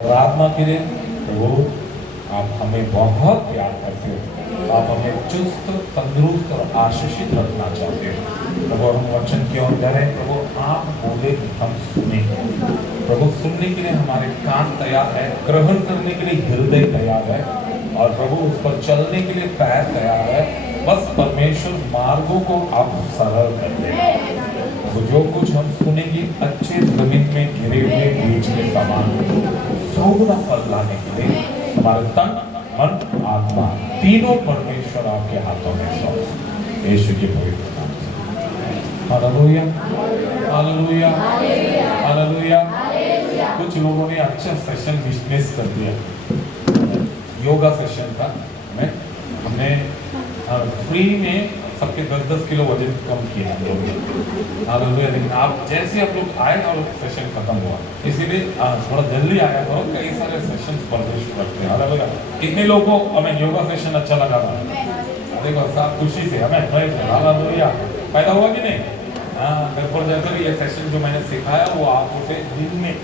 प्रार्थना के लिए प्रभु आप हमें बहुत प्यार करते हो, आप हमें चुस्त तंदुरुस्त और आशीषित रखना चाहते हो। प्रभु हम वचन की ओर जा रहे हैं। प्रभु आप बोले हम सुने। प्रभु सुनने के लिए हमारे कान तैयार है, ग्रहण करने के लिए हृदय तैयार है और प्रभु उस पर चलने के लिए पैर तैयार है। बस परमेश्वर मार्गों को आप सरल कर दें। तो जो कुछ हम सुनेंगे अच्छे जमीन में गिरे हुए बीज के समान सौगुना फल लाने के लिए हमारे तन मन आत्मा तीनों परमेश्वर आपके हाथों में सौंप यीशु के पवित्र नाम से। Hallelujah hallelujah hallelujah. कुछ लोगों ने अच्छा सेशन मिस कर दिया। योगा सेशन था, हमने फ्री में सबके 10-10 किलो वजन कम किया हालेलुया। लेकिन आप जैसे आप लोग आए और सेशन खत्म हुआ, इसीलिए थोड़ा जल्दी आया करो। कई सारे सेशन परमेश्वर करते हैं हालेलुया। कितने लोगों को हमें योगा सेशन अच्छा लगा था? देखो सब खुशी से हमें हालेलुया। पैदा हुआ कि नहीं? हाँ, घर पर जाकर ये सेशन जो मैंने सिखाया वो आप उसे दिन में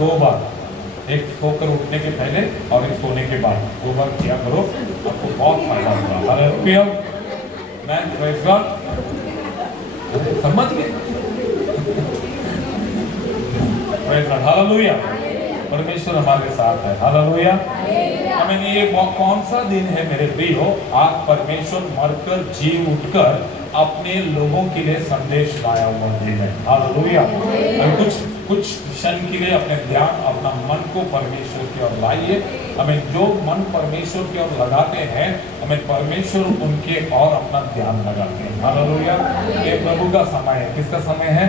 2 बार, एक सोकर उठने के पहले और एक सोने के बाद 2 बार किया करो, आपको बहुत फायदा होगा हालेलुया। मैं प्रेज़ गॉड, समझ गए? Praise God hallelujah. परमेश्वर हमारे साथ है हालेलुया। हमें ये कौन सा दिन है मेरे प्रियो? आज परमेश्वर मरकर जी उठकर अपने लोगों के लिए संदेश लाया हुआ दिन है हालेलुया। कुछ क्षण के लिए अपने ध्यान अपना मन को परमेश्वर की ओर लाइए। हमें जो मन परमेश्वर की ओर लगाते हैं, हमें परमेश्वर उनके और अपना ध्यान लगाते हैं हालेलुया। ये प्रभु का समय है। किसका समय है?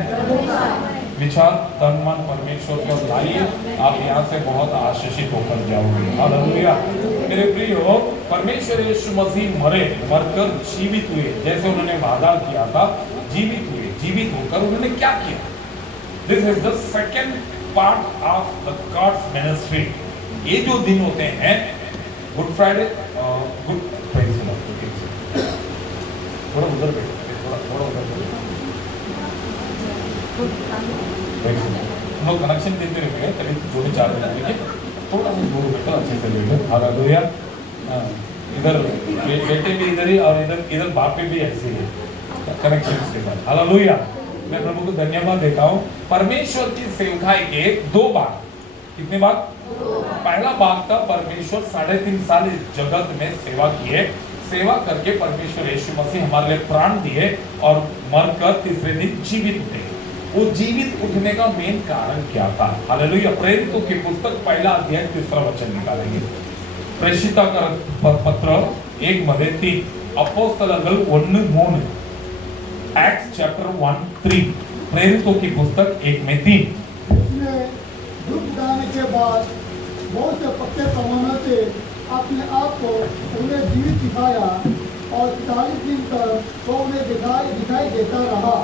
विचार तन मन परमेश्वर की ओर लाइए, आप यहाँ से बहुत आशीषित होकर जाओगे हालेलुया। मेरे प्रियो, परमेश्वर यीशु मसीह मरकर जीवित हुए, जैसे उन्होंने वादा किया था, जीवित हुए। जीवित होकर उन्होंने क्या किया? This is the second part of the God's ministry. ये जो दिन होते हैं गुड फ्राइडे, गुड फ्राइडे, थोड़ा उधर बैठो, थोड़ा उधर हम लोग कनेक्शन देते रहिए, करीब 2-4 मिनट देखिए, थोड़ा सा दूर बैठो, अच्छे से बैठो हालेलुया। इधर बेटे भी इधर ही और इधर बाप भी ऐसे ही कनेक्शन के साथ हालेलुया। मैं प्रभु को धन्यवाद देता हूँ। परमेश्वर की सेवकाई के 2 बार, कितने बार? पहला बार था परमेश्वर 3.5 साल इस जगत में सेवा किए, सेवा करके परमेश्वर यीशु मसीह हमारे लिए प्राण दिए और मरकर तीसरे दिन जीवित उठे। वो जीवित उठने का मेन कारण क्या था? हालेलुया। प्रेरितों की पुस्तक 1 अध्याय 3 वचन निकालेंगे। प्रेषिता का पत्र 1:3, अपोस्तलர்கள் 1:3, Acts chapter 1:3, प्रेरितों की पुस्तक 1:3। उसने दुख उठाने के बाद बहुत से पक्के प्रमाणों से अपने आप को उन्हें जीवित दिखाया और 40 दिन तक वो उन्हें दिखाई देता रहा।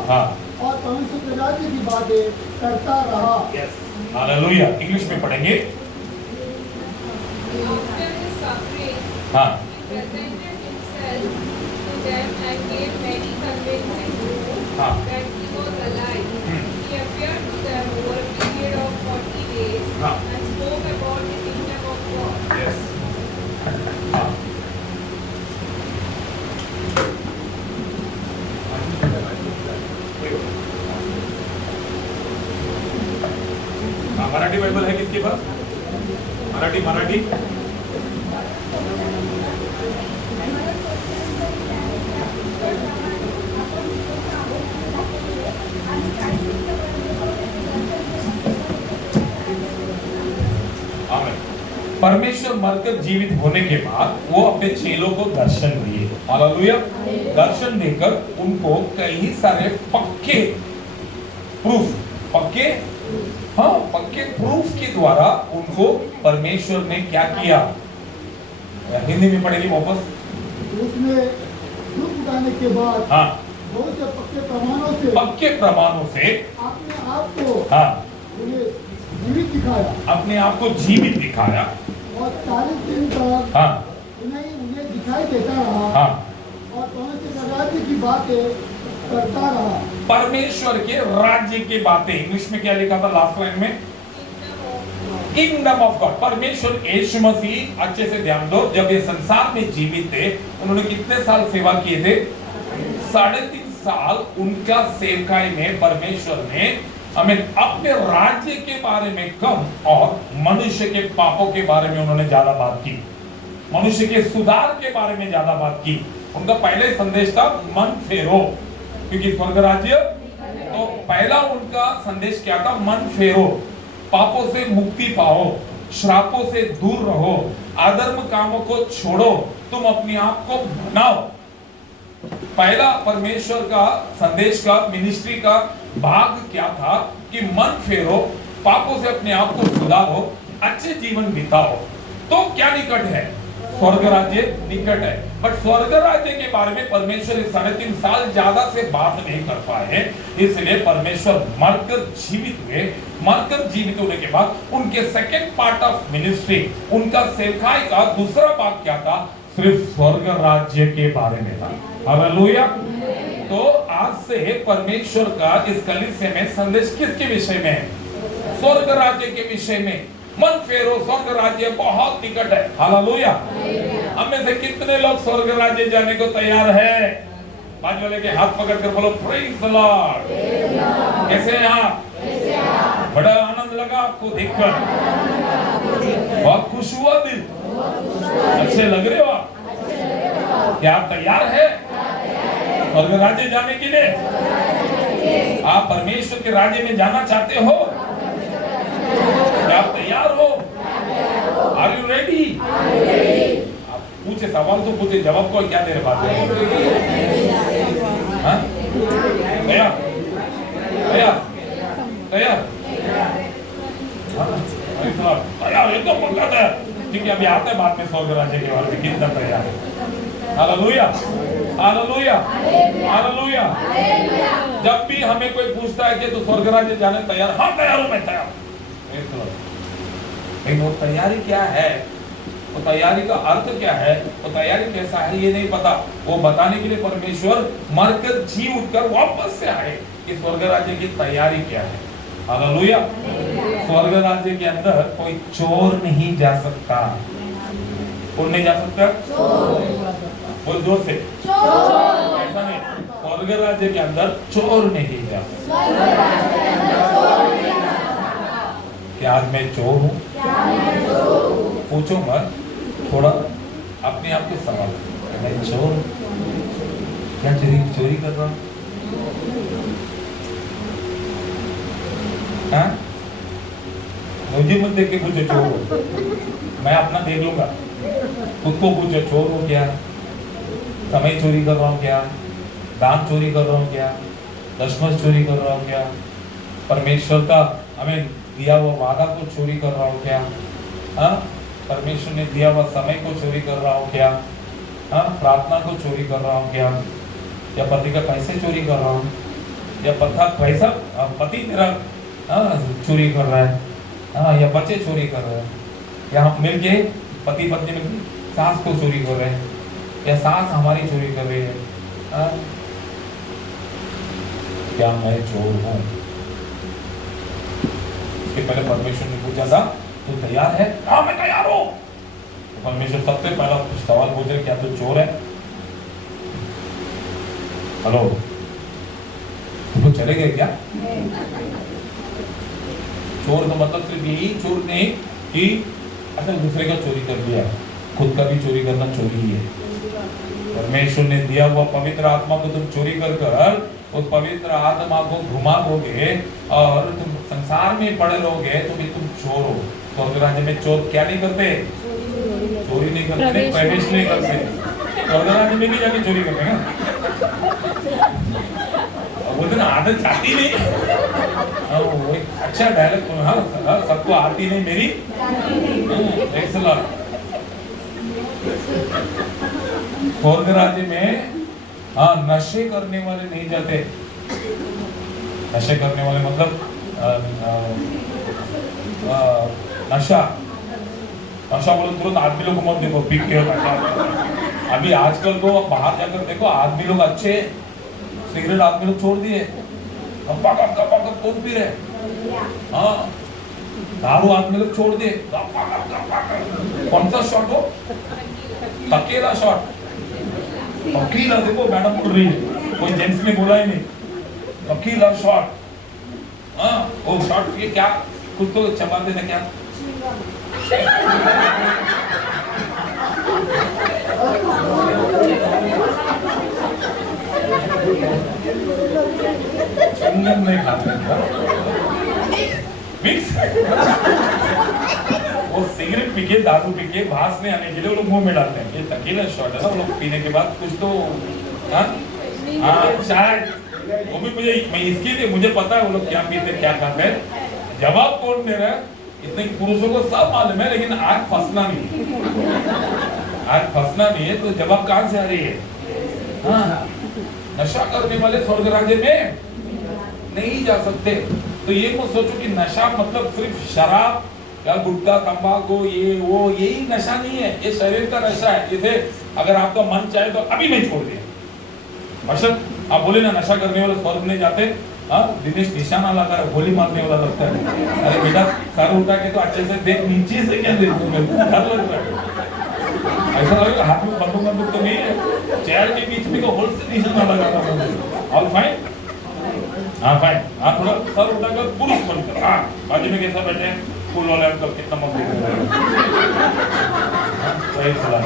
और परमेश्वर के राज्य की बातें करता रहा। Yes hallelujah. इंग्लिश में पढ़ेंगे। हाँ, that he was alive. He appeared to them over a period of 40 days and spoke about the kingdom of God. Yes. Marathi Bible है किसके पास? मराठी परमेश्वर मरकर जीवित होने के बाद वो अपने चेलों को दर्शन दिए हालेलुया। दर्शन देकर उनको कई सारे पक्के प्रूफ के द्वारा उनको परमेश्वर ने क्या किया? हिंदी में पढ़ेगी वापस। उसने दुख उठाने के बाद बहुत से पक्के प्रमाणों से अपने आप को अपने आप को जीवित दिखाया और 40 दिन तक उन्हें दिखाई देता रहा। और परमेश्वर के राज्य की बातें करता रहा। परमेश्वर के राज्य की बातें, इंग्लिश में क्या लिखा था लास्ट लाइन में? किंगडम ऑफ गॉड, परमेश्वर यीशु मसीह, अच्छे से ध्यान दो, जब ये संसार में जीवित थे उन्होंने कितने साल सेवा किए थे? 3.5 साल उनका सेवकाई में परमेश्वर ने हमें अपने राज्य के बारे में कम और मनुष्य के पापों के बारे में उन्होंने ज्यादा बात की, मनुष्य के सुधार के बारे में ज्यादा बात की। उनका पहले संदेश था मन फेरो, क्योंकि स्वर्ग राज्य, तो पहला उनका संदेश क्या था? मन फेरो, पापों से मुक्ति पाओ, श्रापों से दूर रहो, अधर्म कामों को छोड़ो, तुम अपने आप को बनाओ। पहला परमेश्वर का संदेश का, मिनिस्ट्री का भाग क्या था? कि मन फेरो, पापों से अपने आप को सुधारो, अच्छे जीवन बिताओ। तो क्या निकट है? स्वर्ग राज्य निकट है। बट स्वर्ग राज्य के बारे में परमेश्वर 3.5 साल ज्यादा से बात नहीं कर पाए, इसलिए परमेश्वर मरकर जीवित हुए। मरकर जीवित होने के बाद उनके सेकेंड पार्ट ऑफ मिनिस्ट्री, उनका सेवकाई का दूसरा भाग क्या था? सिर्फ स्वर्ग राज्य के बारे में था। हालेलुया। तो आज से परमेश्वर का इस कलीसिया में संदेश किसके विषय में है? स्वर्ग राज्य के विषय में। मन फेरो, स्वर्ग राज्य बहुत निकट है। हालेलुया। हम में से कितने लोग स्वर्ग राज्य जाने को तैयार है? बाजू वाले के हाथ पकड़ कर बोलो प्रेज द लॉर्ड। कैसे हैं आप? बड़ा आनंद लगा आपको देखकर, बहुत खुश हुआ दिल, अच्छे लग रहे हो आप। क्या आप तैयार है स्वर्ग राज्य जाने के लिए? आप परमेश्वर के राज्य में जाना चाहते हो? क्या आप तैयार हो? Are you ready? आप पूछे सवाल तो पूछे, जवाब को क्या देर बाद है? तैयार? तैयार? तैयार? तैयार एकदम पक्का तैयार, क्योंकि अभी आते हैं बाद में स्वर्ग राज्य के बारे में कितना तैयार है। Hallelujah, hallelujah, hallelujah. जब भी हमें कोई पूछता है कि तू स्वर्ग राज्य जाने तैयार? हाँ तैयार हूं, मैं तैयार हूं। लेकिन वो तैयारी क्या है, वो तैयारी का अर्थ क्या है, वो तैयारी कैसा है, ये नहीं पता। वो बताने के लिए परमेश्वर मरकर जी उठकर वापस से आए कि स्वर्ग राज्य की तैयारी क्या है। हालेलुया। स्वर्ग राज्य के अंदर कोई चोर नहीं जा सकता। कौन नहीं जा सकता? बोल जोर से। ऐसा नहीं, स्वर्ग राज्य के अंदर चोर नहीं जा सकता। क्या आज मैं चोर हूँ? पूछो मत, थोड़ा अपने आप के सवाल, मैं चोर हूँ? क्या चोरी कर रहा हूँ? मुझे मत देख के पूछो चोर हो, मैं अपना देख लूंगा। खुद को पूछो चोर हो क्या? समय चोरी कर रहा हूँ क्या? दान चोरी कर रहा हूँ क्या? दशमलव चोरी कर रहा हूँ क्या? परमेश्वर का हमें दिया हुआ वादा को चोरी कर रहा हूँ क्या? हाँ, परमेश्वर ने दिया हुआ समय को चोरी कर रहा हूँ क्या? हाँ, प्रार्थना को चोरी कर रहा हूँ क्या? या पति का पैसे चोरी कर रहा हूँ? या पैसा पति मेरा चोरी कर रहा है? हाँ, या बच्चे चोरी कर रहे हैं? या हम मिलके पति पत्नी मिलके सास को चोरी कर रहे हैं? या सास हमारी चोरी कर रही है? क्या मैं चोर हूँ? पहले परमेश्वर ने पूछा था तू तैयार है? हाँ मैं तैयार हूं। तो परमेश्वर सबसे पहला सवाल पूछे, क्या तू चोर है? हेलो, तुम चले गए क्या? चोर का मतलब सिर्फ यही चोर नहीं कि अच्छा दूसरे का चोरी कर लिया, खुद का भी चोरी करना चोरी ही है। परमेश्वर ने दिया हुआ पवित्र आत्मा को तुम चोरी कर उस पवित्र आत्मा को घुमा दोगे और तुम संसार में पड़े रहोगे तो भी तुम चोर हो। स्वर्ग राज्य में चोर क्या नहीं करते? चोरी नहीं करते, प्रवेश नहीं करते। स्वर्ग राज्य में भी जाके चोरी करते हैं। बोलते ना आदत आती नहीं। वो एक अच्छा डायलॉग, हाँ सबको आती नहीं मेरी। स्वर्ग राज्य में हाँ नशे करने वाले नहीं जाते। नशे करने वाले मतलब नशा बोलो तुरंत आदमी लोग मत देखो पी के नशा। अभी आजकल तो बाहर जाकर देखो आदमी लोग अच्छे सिगरेट आदमी लोग छोड़ दिए, कौन पी रहे? हाँ दारू हाथ में तो छोड़ दे, कौन सा शॉट हो? तकेला शॉट। तकीला देखो मैडम बोल रही है, कोई जेंट्स ने बोला ही नहीं, तकीला शॉट। हाँ वो शॉट ये क्या कुछ तो चबा देना क्या? चुंगम नहीं खाते मिक्स। वो सिगरेट पी के दारू पी के भास में आने के लिए वो लोग मुंह में डालते हैं, ये तकीला शॉट है ना, वो लोग पीने के बाद कुछ तो हाँ शायद वो भी मैं इसके लिए मुझे पता है वो लोग क्या पीते क्या खाते हैं। जवाब कौन दे रहा है? इतने पुरुषों को सब मालूम है, लेकिन आग फंसना नहीं, आग फंसना नहीं है, तो जवाब कहां से आ रही है? हाँ, नशा करने वाले स्वर्ग राज्य में नहीं जा सकते। तो ये मत सोचो कि नशा मतलब सिर्फ शराब या गुटखा तंबाकू ये वो, यही नशा नहीं है, ये शरीर का नशा है। जैसे अगर आपका मन चाहे तो अभी मैं छोड़ दिया, मतलब आप बोले ना नशा करने वाले स्वर्ग नहीं जाते। हाँ दिनेश निशाना लगा रहा है, गोली मारने वाला लगता है। अरे बेटा सर उठा के तो अच्छे से देख, नीचे से क्या देख डर लग रहा है, ऐसा लगेगा हाथ में बंदूक तो नहीं है, चेयर के बीच में होल से निशाना लगा था। All fine? हाँ फाइन। हाँ थोड़ा सर उठा कर पुरुष बनकर, हाँ बाजू में कैसा बैठे हैं फूल वाले अंकल, कितना मजबूत सही चला।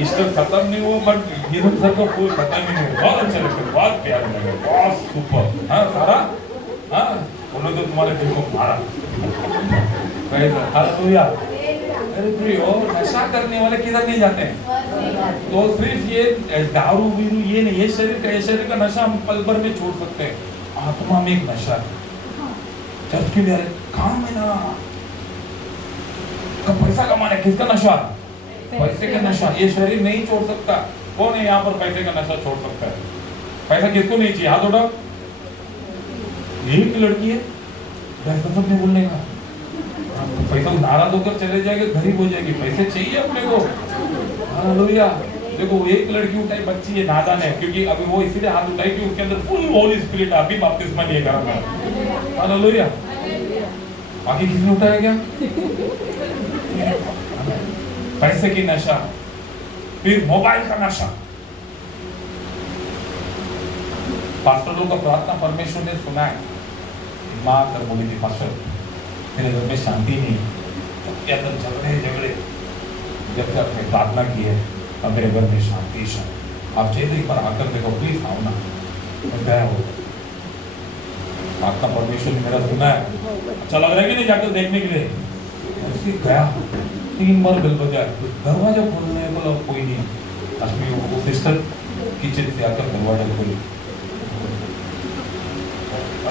इष्ट खत्म नहीं हुआ बट हीरो सर का फूल खत्म ही नहीं हुआ, बहुत अच्छा लगता है, बहुत प्यार लगा, बहुत सुपर। हाँ सारा हाँ उन्होंने तो तुम्हारे दिल को मारा। हालेलुया। अरे प्रियो नशा करने वाले किधर नहीं जाते हैं? तो सिर्फ ये दारू बीरू ये नहीं, ये शरीर का नशा हम पल भर में छोड़ सकते हैं, आत्मा में एक नशा है। चर्च के लिए काम है ना, पैसा कमाना है, किसका नशा? पैसे का नशा। ये शरीर नहीं छोड़ सकता। कौन है यहाँ पर पैसे का नशा छोड़ सकता है? पैसा किसको नहीं चाहिए? हाथ उठाओ। यही की लड़की है सब नहीं बोलने का, पैसा नाराज होकर चले जाएंगे, गरीब हो जाएगी, पैसे चाहिए अपने को। हालेलुया। देखो एक लड़की उठाई, बच्ची है, नादान है, क्योंकि अभी वो इसीलिए हाथ उठाई कि उसके अंदर फुल होली स्पिरिट अभी बपतिस्मा नहीं है। हालेलुया। बाकी किसने उठाया क्या? पैसे की नशा, फिर मोबाइल का नशा। पास्टर लोग का प्रार्थना परमेश्वर ने सुना है, माँ कर बोली थी पास्टर मेरे घर में शांति नहीं, सबके अंदर झगड़े। जब से आपने प्रार्थना की है अब मेरे घर में शांति। आप चाहिए एक बार आकर देखो, प्लीज आओ ना। मैं गया हो, प्रार्थना परमेश्वर ने मेरा सुना है, अच्छा लग रहा है कि नहीं जाकर देखने के लिए? ऐसे गया, 3 बार बेल बजा, दरवाजा खोलने को कोई नहीं। अश्मी वो सिस्टर किचन से आकर दरवाजा खोली,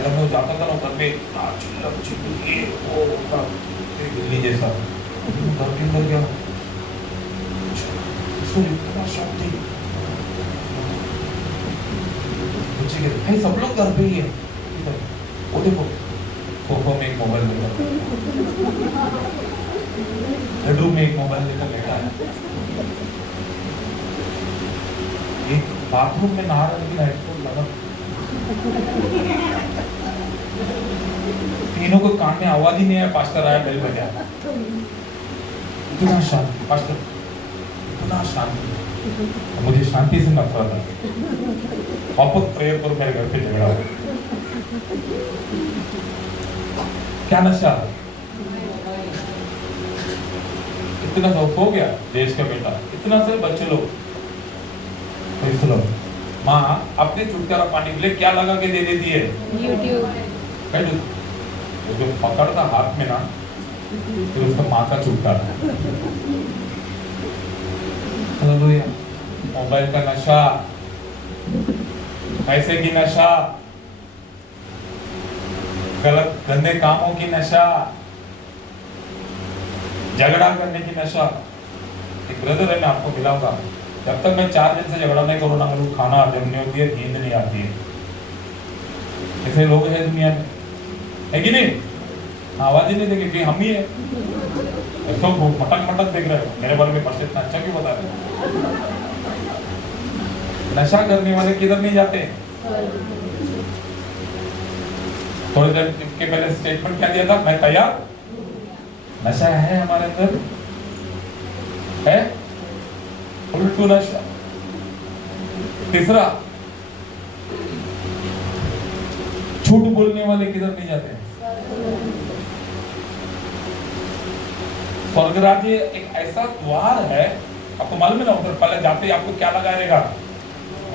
जब वो जाता था ना घर पे बिल्ली जैसा घर के अंदर गया, इतना शांति। भाई सब लोग घर पे ही है, वो देखो सोफा में एक मोबाइल लेकर, बेडरूम में एक मोबाइल लेकर बैठा है, एक बाथरूम में नहा रहे लेकिन हेडफोन लगा, तीनों को कान में आवाज ही नहीं आया, पास्टर आया बेल बजा। इतना शांति पास्टर, इतना शांति। मुझे शांति से नफरत है। वापस प्रेयर करो, मेरे घर पे झगड़ा हो। क्या नशा? इतना सब हो गया देश का बेटा, इतना से बच्चे लोग। माँ अपने छुटकारा पाने के लिए क्या लगा के दे देती है? यूट्यूब। जो पकड़ता हाथ में ना, फिर उसका माँ का छुटकारा। मोबाइल का नशा, पैसे की नशा, गलत गंदे कामों की नशा, झगड़ा करने की नशा। एक ब्रदर है, मैं आपको मिलाऊंगा, जब तक मैं 4 दिन से झगड़ा नहीं करूँ ना, मुझे खाना हजम नहीं होती है, नींद नहीं आती है। ऐसे लोग हैं दुनिया में, है कि नहीं? आवाज ही नहीं देंगे कि हम ही है। तो मटक देख रहे हो मेरे बारे में, पास इतना अच्छा क्यों बता रहे? नशा करने वाले किधर नहीं जाते? थोड़ी देर के पहले स्टेटमेंट क्या दिया था? मैं तैयार नशा है हमारे अंदर, है उल्टू नशा। तीसरा, झूठ बोलने वाले किधर नहीं जाते हैं? स्वर्ग राज्य एक ऐसा द्वार है, आपको मालूम है ना, उधर पहले जाते ही आपको क्या लगाया रहेगा?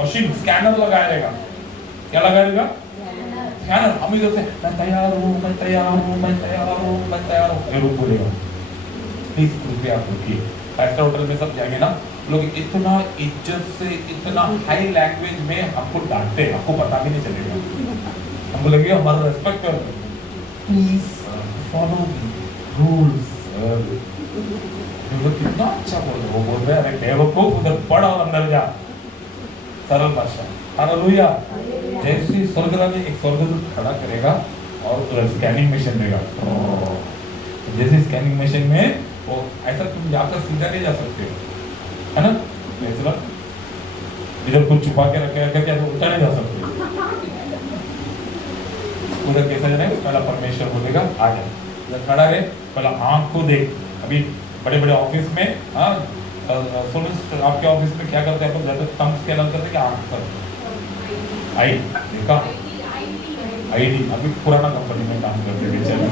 मशीन, स्कैनर लगाया रहेगा। क्या लगाया रहेगा? स्कैनर। हम इधर से मैं तैयार हूँ, मैं तैयार हूँ, मैं तैयार हूँ, मैं तैयार हूँ, जरूर बोलेगा। प्लीज कृपया रुकिए। फाइव स्टार होटल में सब जाएंगे ना, लोग इतना इज्जत से, इतना हाई लैंग्वेज में हमको डांटते हैं, आपको पता भी नहीं चलेगा। हमको लगेगा हमारा रेस्पेक्ट कर, प्लीज फॉलो रूल्स। कितना अच्छा बोल रहे, वो बोल रहे अरे बेवकूफ, उधर पढ़ और अंदर जा। सरल भाषा। हालेलुया। जैसे स्वर्ग राज्य एक स्वर्गदूत खड़ा करेगा और स्कैनिंग मशीन देगा, जैसे स्कैनिंग मशीन में वो ऐसा तुम जाकर सीधा नहीं जा सकते हो, है ना? ऐसा इधर कुछ छुपा के रखेगा क्या तो उल्टा नहीं जा सकते। उधर कैसा जाना है? पहला परमेश्वर बोलेगा आ जा, उधर खड़ा रहे, पहला आंख को देख। अभी बड़े बड़े ऑफिस में, हाँ सुनो, आपके ऑफिस में क्या करते हैं? अपन ज्यादा थंब स्कैनर करते क्या? आंख पर आई देखा, आईडी। अभी पुराना कंपनी में काम करते थे, चलो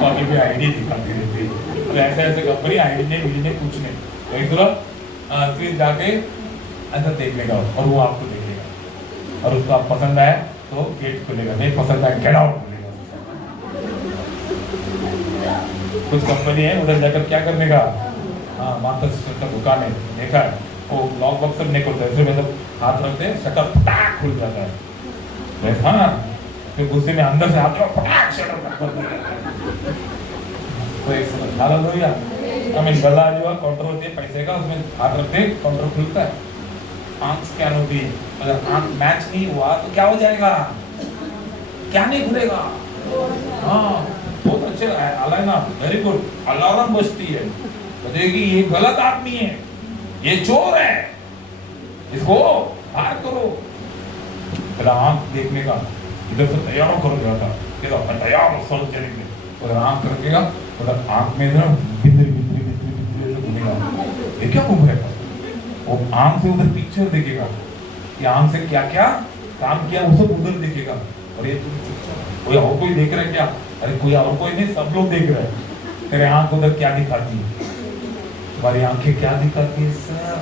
तो अभी भी आईडी दिखाती रहती है। तो ऐसे ऐसे कंपनी आईडी नहीं, मिली नहीं, कुछ नहीं, तो एक तरह फिर जाके ऐसा देख लेगा और वो आपको देखेगा, और उसको आप पसंद आया तो गेट खुलेगा, नहीं पसंद आया गेट आउट खुलेगा। कुछ कंपनी है उधर जाकर क्या करने का, हाँ माता का दुकान है, देखा है, वो लॉक बॉक्स सब नहीं खुलता है, सिर्फ ऐसा हाथ रखते हैं, शटर फटाक खुल जाता है। हाँ, फिर गुस्से में अंदर से हाथ फटाक शटर कर देता है। तो एक समय हालेलुया। हमें गला जो काउंटर होती है पैसे का, उसमें हाथ रखते हैं, काउंटर खुलता है, आंख स्कैन होती है। अगर आंख मैच नहीं हुआ तो क्या हो जाएगा? क्या नहीं खुलेगा? हाँ बहुत अच्छे अलाइना, वेरी गुड, अलार्म बजती है, बजेगी ये गलत आदमी है, ये चोर है, इसको बाहर करो। तेरा आंख देखने का, इधर से तैयार करो जाता, इधर तैयार हो स्वर्ग चले गए, उधर आंख रखेगा, उधर आंख में इधर बिंदरी बिंदरी बिंदरी घूमेगा, ये क्या घूम रहेगा? वो आंख से उधर पिक्चर देखेगा कि आंख से क्या क्या काम किया, वो सब उधर देखेगा। और ये कोई और कोई देख रहा है क्या? अरे कोई और कोई नहीं, सब लोग देख रहे हैं। तेरे आंख उधर क्या दिखाती है? तुम्हारी आंखें क्या दिखाती है सर?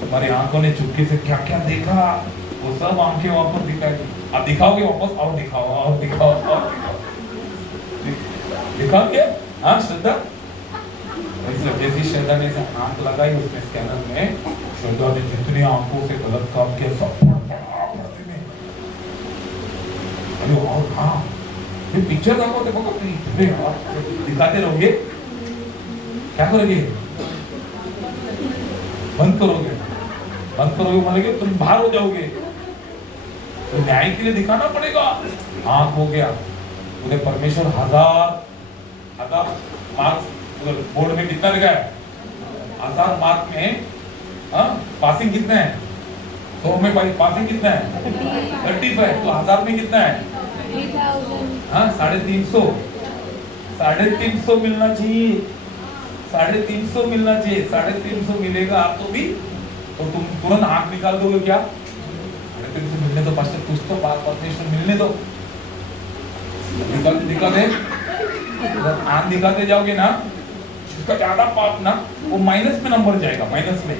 तुम्हारी आंखों ने चुपके से क्या क्या देखा, वो सब आंखें वापस दिखाएगी। आप दिखाओगे वापस, और दिखाओ, और दिखाओ, और दिखाओ, दिखाओ क्या? हाँ श्रद्धा, जैसी श्रद्धा ने आंख लगाई उसमें स्कैनर में, श्रद्धा ने जितनी आंखों से गलत काम किया सब और हाँ फिर पिक्चर देखो, देखो दिखाते रहोगे, क्या करोगे? बंद करोगे, बंद करोगे मतलब तुम बाहर हो जाओगे, तो न्याय के लिए दिखाना पड़ेगा। आंख हो गया, उधर परमेश्वर हजार मार्क्स, उधर बोर्ड में कितना लिखा है? 1000 मार्क में पासिंग कितना है? 100 में पासिंग कितना है? 35। तो 1000 में कितना है? 3000। 350 मिलना चाहिए, 350 मिलना चाहिए। 350 मिलेगा आपको भी तो तुम तुरंत आंख निकाल दोगे क्या? 350 मिलने दो, पास्टर कुछ तो परमेश्वर मिलने दो, दिखाते आंख दिखाते जाओगे ना, उसका ज्यादा पाप ना वो माइनस में नंबर जाएगा, माइनस में।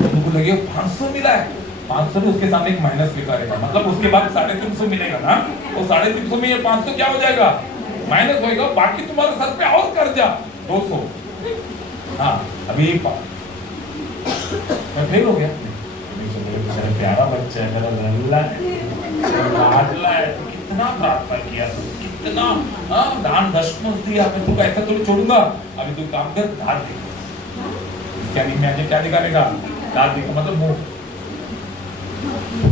तुमको लगे 500 मिला है, 500 में उसके सामने एक माइनस लिखा रहेगा, मतलब उसके बाद 350 मिलेगा ना, वो 350 में ये 500 क्या हो जाएगा? माइनस होएगा, बाकी तुम्हारे सर पे और कर्जा 200। हाँ अभी मैं फेल हो गया, मेरा प्यारा बच्चा है, मेरा लल्ला है, कितना प्रार्थना किया, कितना दान दशमलव दिया, मैं तुमको ऐसा थोड़ी छोड़ूंगा। अभी तू काम कर, दान दे, क्या क्या दिखाने का? दान दिखा मतलब मुंह,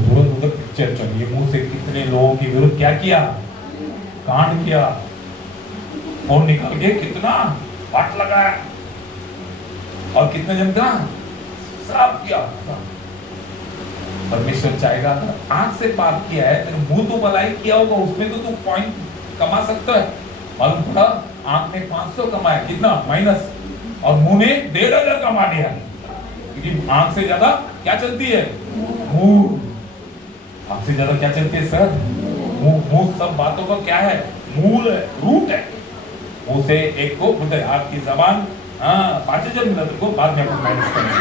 तुरंत उधर पिक्चर चलिए, मुंह से कितने लोगों के विरुद्ध क्या किया, कांड किया, फोन निकाल के कितना वाट लगाया, और कितने जन का सब किया। परमेश्वर चाहेगा आंख से पाप किया है, तेरे मुंह तो भलाई किया होगा, उसमें तो तू पॉइंट कमा सकता है, मालूम पड़ा, आंख ने 500 कमाया, कितना माइनस, और मुंह ने 1500 कमा लिया, क्योंकि आंख से ज्यादा क्या चलती है, मुंह। आंख से ज्यादा क्या चलती है सर, मुंह। मुंह सब बातों का क्या है, मूल है, रूट है। मुंह से एक को बोलते हैं आपकी जबान, हाँ 5000 मिला तुमको, बाद में अपन मैनेज करेंगे,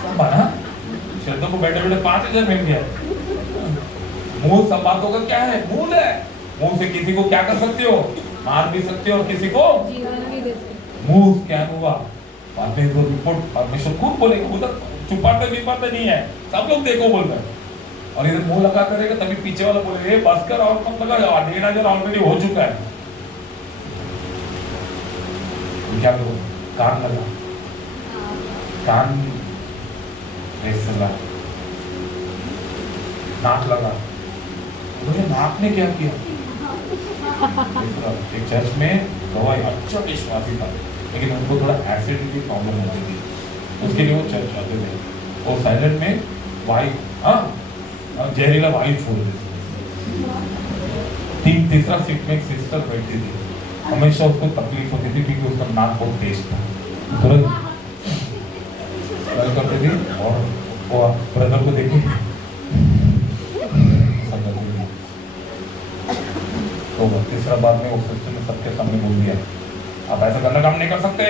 सब है ना, शब्दों को बैठे बैठे 5000 मिल गया। मुंह सब बातों का क्या है, मूल है। मुंह से किसी को क्या कर सकते हो, मार भी सकते हो, और किसी को मुंह स्कैन हुआ, बाद में वो रिपोर्ट परमेश्वर खुद बोलेगा, उधर छुपाते विपाते नहीं है, सब लोग देखो बोलते हैं। और इधर मुंह लगाते रहेगा, तभी पीछे वाला बोलेगा बस कर, और कम लगा जाओ, 1500 ऑलरेडी हो चुका है। क्या करो, कान लगा, कान ऐसे लगा, नाक लगा, मुझे नाक ने क्या किया। एक चर्च में गवाही अच्छा विश्वासी था, लेकिन उनको थोड़ा एसिड की प्रॉब्लम होती थी, उसके लिए वो चर्च आते थे, और साइलेंट में वायु, हाँ जहरीला वायु छोड़ देते। तीसरा सीट में एक सिस्टर बैठती थी, हमेशा उसको तकलीफ होती थी क्योंकि उसका नाक बहुत तेज था, तुरंत करती थी, और वो ब्रदर को देखी तो तीसरा बात में उस सिस्टर ने सबके सामने बोल दिया, आप ऐसा करना काम नहीं कर सकते।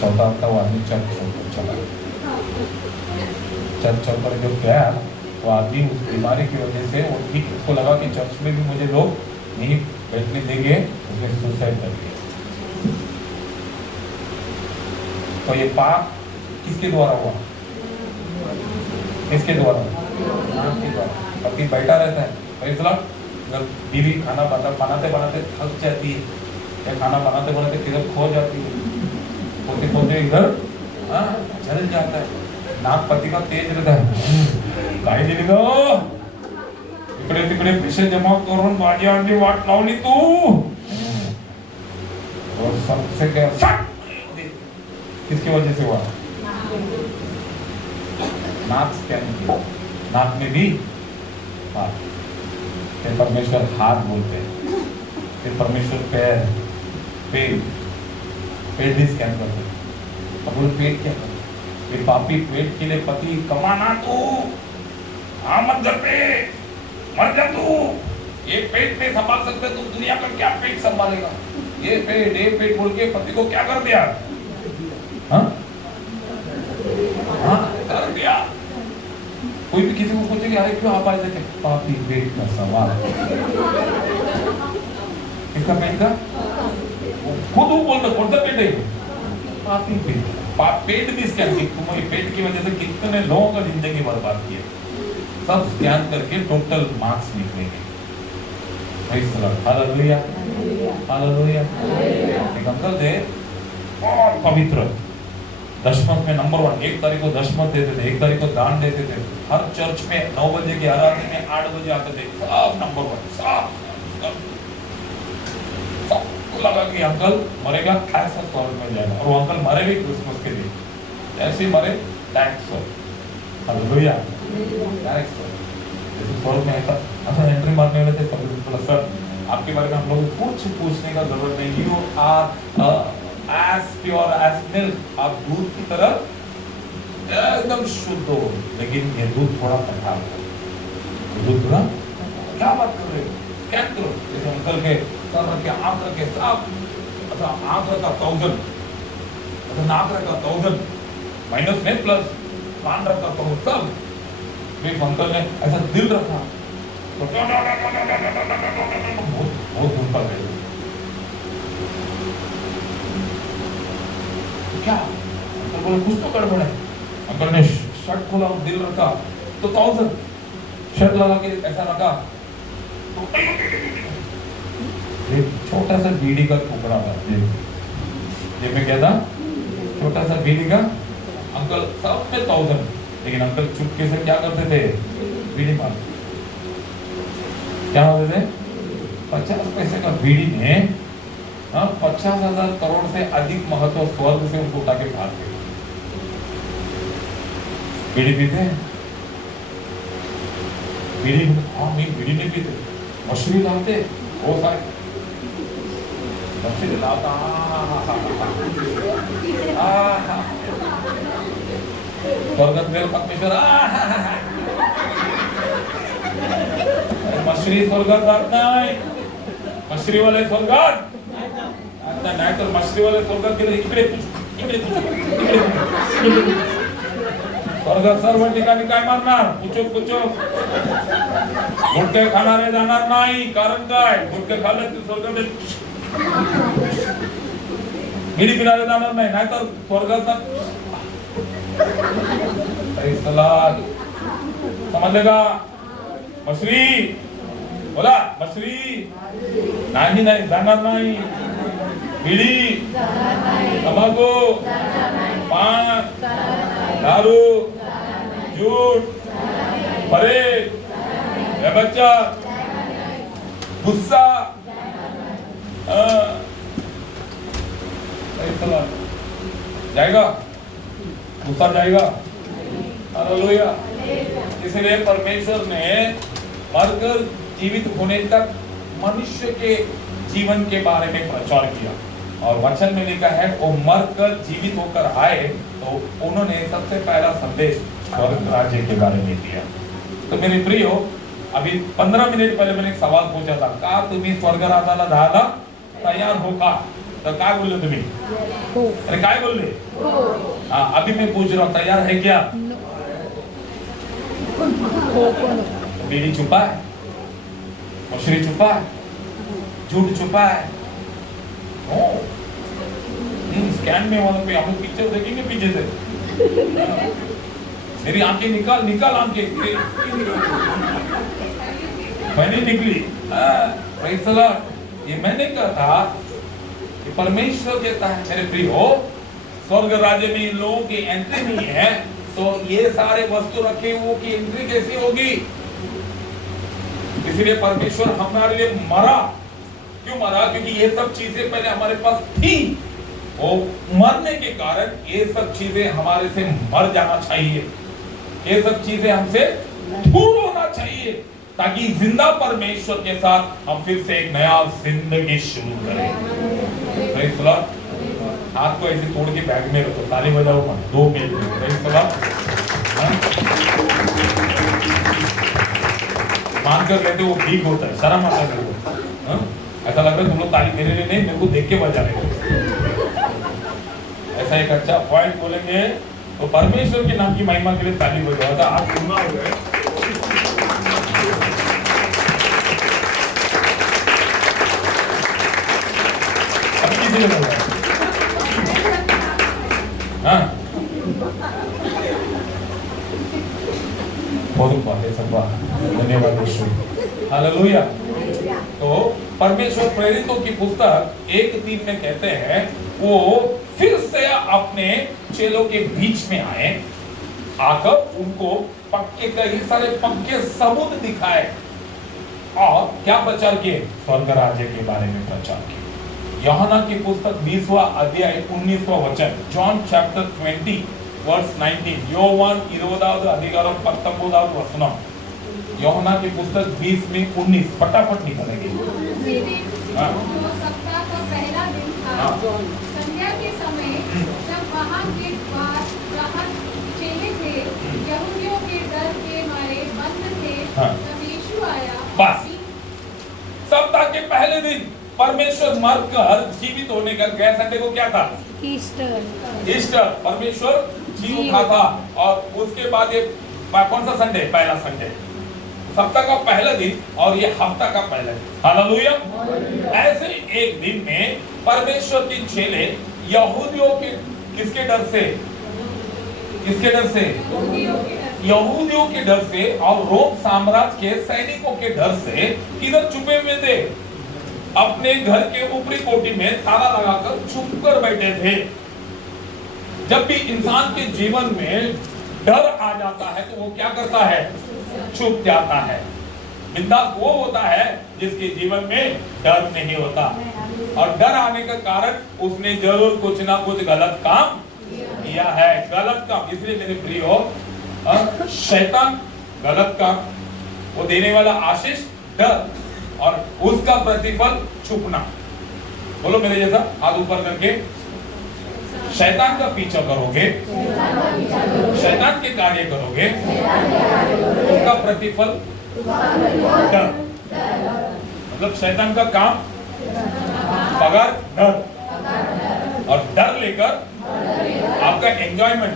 चौथा हफ्ता वो आदमी चर्च चला, चर्च छोड़कर जो गया, वो आदमी उस बीमारी की वजह से वो ठीक, उसको लगा कि चर्च में भी मुझे लोग नहीं बैठने देंगे, उसने सुसाइड कर लिया। तो ये पाप किसके द्वारा हुआ, किसके द्वारा, आपके द्वारा। पति बैठा रहता है, अगर बीवी खाना बनाते बनाते थक जाती है, या खाना बनाते बनाते किधर खो जाती है, खोते खोते इधर जल जाता है, नाक पति का तेज रहता है, काय दिली ग इकडे तिकडे पैसे जमा करून भाजी अंडी वाट लावली तू, और सबसे क्या किसकी वजह से हुआ, नाक स्कैन किया, नाक में भी फिर परमेश्वर हाथ बोलते हैं, फिर परमेश्वर पैर, पेट भी स्कैन करते हैं। अब बोले पेट क्या करते, वे पापी पेट के लिए पति कमाना तू, मत घर पे मर जा तू, ये पेट में संभाल सकते तू, दुनिया का क्या पेट संभालेगा, ये पेट बोल के पति को क्या कर दिया, कर दिया। कोई भी किसी को पूछेगा अरे क्यों आप आए थे, पापी पेट का सवाल, किसका पेट का, खुद वो बोलता कौन सा पेट है, पापी पेट, पेट भी स्कैन की, तुम्हारी पेट की वजह से कितने लोगों का जिंदगी बर्बाद की है, सब स्कैन करके टोटल मार्क्स निकलेंगे। Hallelujah, hallelujah. एक अंकल थे और पवित्र, दशमत में नंबर 1, 1 तारीख को दशमत देते थे, 1 तारीख को दान देते थे, हर चर्च में 9 बजे की आराधना में 8 बजे आते थे, सब नंबर 1, सबको लगा कि अंकल मरेगा ऐसा स्वर्ग में जाएगा, और वो अंकल मरे भी क्रिसमस के दिन, ऐसे मरे टैक्स, हालेलुया, टैक्स स्वर्ग में ऐसा एंट्री मारने वाले थे। सब सर आपके बारे में हम लोग कुछ पूछने का जरूरत नहीं, you are as pure as milk, आप दूध की तरह एकदम शुद्ध हो, लेकिन ये दूध थोड़ा खट्टा है, दूध थोड़ा, क्या बात कर रहे हो, क्या करो, जैसे अंकल के सर रखे, आंख रखे, सब अच्छा आंख रखा 1000, अच्छा नाक रखा 1000, माइनस में प्लस, कान रखा 1000, सब फिर अंकल ने ऐसा दिल रखा तो बहुत दूर पर गए, क्या अंकल बोले कुछ तो गड़बड़ है, अंकल ने शर्ट खोला, दिल रखा तो 1000, शर्ट लगा के ऐसा रखा तो एक छोटा सा बीड़ी का टुकड़ा था, ये में क्या था, छोटा सा बीड़ी का, अंकल सब में 1000, लेकिन अंकल चुपके से क्या करते थे, बीड़ी मारते, क्या होते थे, 50 पैसे का बीड़ी में 50,000 करोड़ से अधिक महत्व स्वर्ग से उनको उठा के भागते, बीड़ी पीते, बीड़ी, हाँ नहीं बीड़ी नहीं पीते, मछली लाते वो सारे मछली लाता स्वर्गत मेरे परमेश्वर मछली स्वर्गत आता है मछली वाले स्वर्गत आता नाही तर मछली वाले स्वर्गत गेले इकडे स्वर्गात सर्व ठिकाणी काय मारणार पुचूक गुटके खाणारे जाणार नाही कारण काय गुटके खाल्ले तर स्वर्गात गिरी पिणारे जाणार नाही नाहीतर स्वर्गात समजले का मछली बोला मछली नाही जाणार नाही बिडी तंबाखू पान दारू झूठ परेड बच्चा गुस्सा जाएगा गुस्सा जाएगा हालेलुया इसलिए परमेश्वर ने मरकर जीवित होने तक मनुष्य के जीवन के बारे में प्रचार किया और वचन में लिखा है वो मरकर जीवित होकर आए तो उन्होंने सबसे पहला संदेश स्वर्ग राज्य के बारे में दिया। तो मेरे प्रियो अभी 15 मिनिट पहले मैंने एक सवाल पूछा था का तुम्ही स्वर्ग राज्याला जायला तयार हो का तो काय बोलले तुम्ही अरे काय बोलले हाँ अभी मैं पूछ रहा हूँ तैयार है क्या बीड़ी छुपा है मछली छुपा है झूठ छुपा है स्कैन में वहां पे हम लोग पिक्चर देखेंगे पीछे से मेरी आंखें निकाल आंखें मैंने निकली ये मैंने कहा था कि परमेश्वर कहता है मेरे प्रियो स्वर्ग राज्य में इन लोगों की एंट्री नहीं है तो ये सारे वस्तु रखे हुए की एंट्री कैसी होगी इसलिए परमेश्वर हमारे लिए मरा क्यों मरा क्योंकि ये सब चीजें पहले हमारे पास थी वो मरने के कारण ये सब चीजें हमारे से मर जाना चाहिए ये सब चीजें हमसे दूर होना चाहिए ताकि जिंदा परमेश्वर के साथ हम फिर से एक नया जिंदगी शुरू करें प्रेज़ द लॉर्ड हाथ को ऐसे तोड़ के बैग में रखो ताली बजाओ मत 2 मिनट प्रेज़ द लॉर्ड मान कर लेते वो ठीक होता है शर्म आता है ऐसा लग रहा है तुम लोग ताली मेरे लिए नहीं मेरे को देख के बजा रहे हो ऐसा एक अच्छा पॉइंट बोलेंगे तो परमेश्वर के नाम की महिमा के लिए ताली बजाओ था आप सुनना हो गए अब किसी ने बोला हाँ बहुत बात है सब बात धन्यवाद यीशु हालेलुया तो परमेश्वर प्रेरितों की पुस्तक 1:3 में कहते हैं वो फिर से अपने चेलों के बीच में आए आकर उनको पक्के कई सारे पक्के सबूत दिखाए और क्या प्रचार किए स्वर्ग राज्य के बारे में प्रचार किए यूहन्ना की पुस्तक 20वां अध्याय 19वां वचन जॉन चैप्टर 20 वर्स 19 யோவான் 20வது அதிகாரம் 19வது वचन यूहन्ना की पुस्तक 20 में 19 फटाफट निकलेंगे हाँ जो सप्ताह का पहला दिन था संध्या के समय जब वहाँ के पास जहाँ चेले थे यहूदियों के डर के मारे बंद थे तब यीशु आया बस सप्ताह के पहले दिन परमेश्वर मरकर जीवित होने का गए संडे को क्या था ईस्टर परमेश्वर जी उठा था और उसके बाद ये कौन सा संडे पहला संडे सप्ताह का पहला दिन और ये हफ्ता का पहला दिन हालेलुया ऐसे एक दिन में परमेश्वर के चेले यहूदियों के किसके डर से यहूदियों के डर से और रोम साम्राज्य के सैनिकों के डर से किधर छुपे हुए थे अपने घर के ऊपरी कोठी में ताला लगाकर छुप कर बैठे थे जब भी इंसान के जीवन में डर आ जाता है तो वो क्या करता है छुप जाता है बिंदास वो होता है जिसके जीवन में डर नहीं होता और डर आने का कारण उसने जरूर कुछ ना कुछ गलत काम किया है गलत काम इसलिए मेरे प्रियो शैतान गलत काम वो देने वाला आशीष डर और उसका प्रतिफल छुपना। बोलो मेरे जैसा, हाथ ऊपर करके। शैतान का पीछा करोगे, शैतान के कार्य करोगे, उसका प्रतिफल डर। मतलब शैतान का काम पगार डर, और डर लेकर आपका एंजॉयमेंट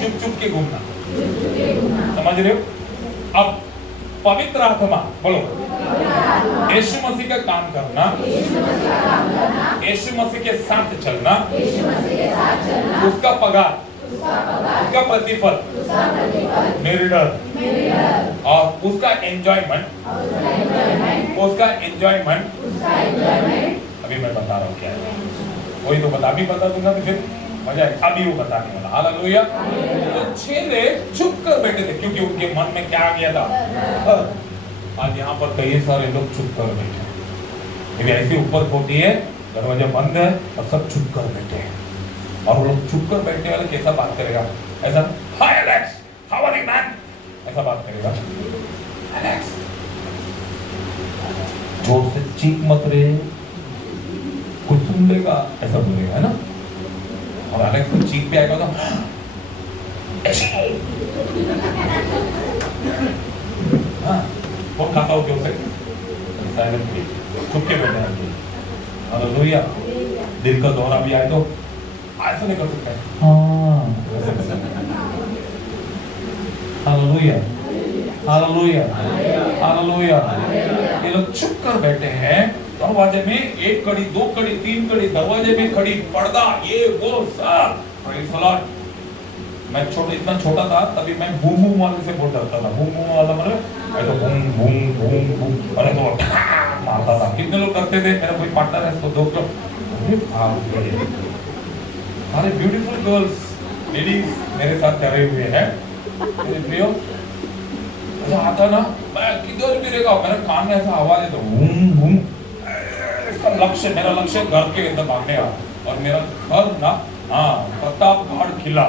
चुप चुप के घूमना। समझ रहे हो? अब पवित्र आत्मा, बोलो, यीशु मसीह का काम करना, यीशु मसीह के साथ चलना, उसका पगार, उसका प्रतिफल मेरे डर, और उसका एंजॉयमेंट, अभी मैं बता रहा हूँ क्या है, वही तो बता दूंगा तो फिर मजा है। अभी वो बताने वाला। हालेलुया। तो चेले चुप कर बैठे थे क्योंकि उनके मन में क्या आ गया था। आज यहाँ पर कई सारे लोग चुप कर बैठे हैं, क्योंकि ऐसी ऊपर कोठी है, दरवाजा बंद है और सब चुप कर बैठे हैं। और वो लोग चुप कर बैठने वाले कैसा बात करेगा? ऐसा, hi Alex, how are you man, ऐसा बात करेगा। एलेक्स, जोर से चीख मत रे, कुछ सुन लेगा, ऐसा बोलेगा, है ना? और एलेक्स को चीख पे आएगा तो हाँ, बहुत खाता हो क्यों से साइलेंटली चुप के बैठे हैं। हालेलुया। दिल का दौरा भी आए तो ऐसा नहीं कर सकते। हाँ, हालेलुया, हालेलुया, हालेलुया। ये लोग चुप कर बैठे हैं, दरवाजे में एक कड़ी, दो कड़ी, तीन कड़ी, दरवाजे में खड़ी, पर्दा, ये वो सब। Praise the Lord. मैं इतना छोटा था तभी मैं बूम बूम वाले से बहुत डरता था। बूम बूम वाला मतलब मैं तो बूम बूम बूम बूम, अरे तो मारता था। कितने लोग करते थे? मेरा कोई पार्टनर है तो दो सारे ब्यूटीफुल गर्ल्स, लेडीज मेरे साथ डरे हुए हैं। मेरे प्रियो, ऐसा आता ना, मैं किधर भी रहेगा मेरे कान में ऐसा आवाज है तो बूम बूम। लक्ष्य, मेरा लक्ष्य घर के अंदर भागने का, और मेरा घर ना, हाँ, प्रतापगढ़ किला।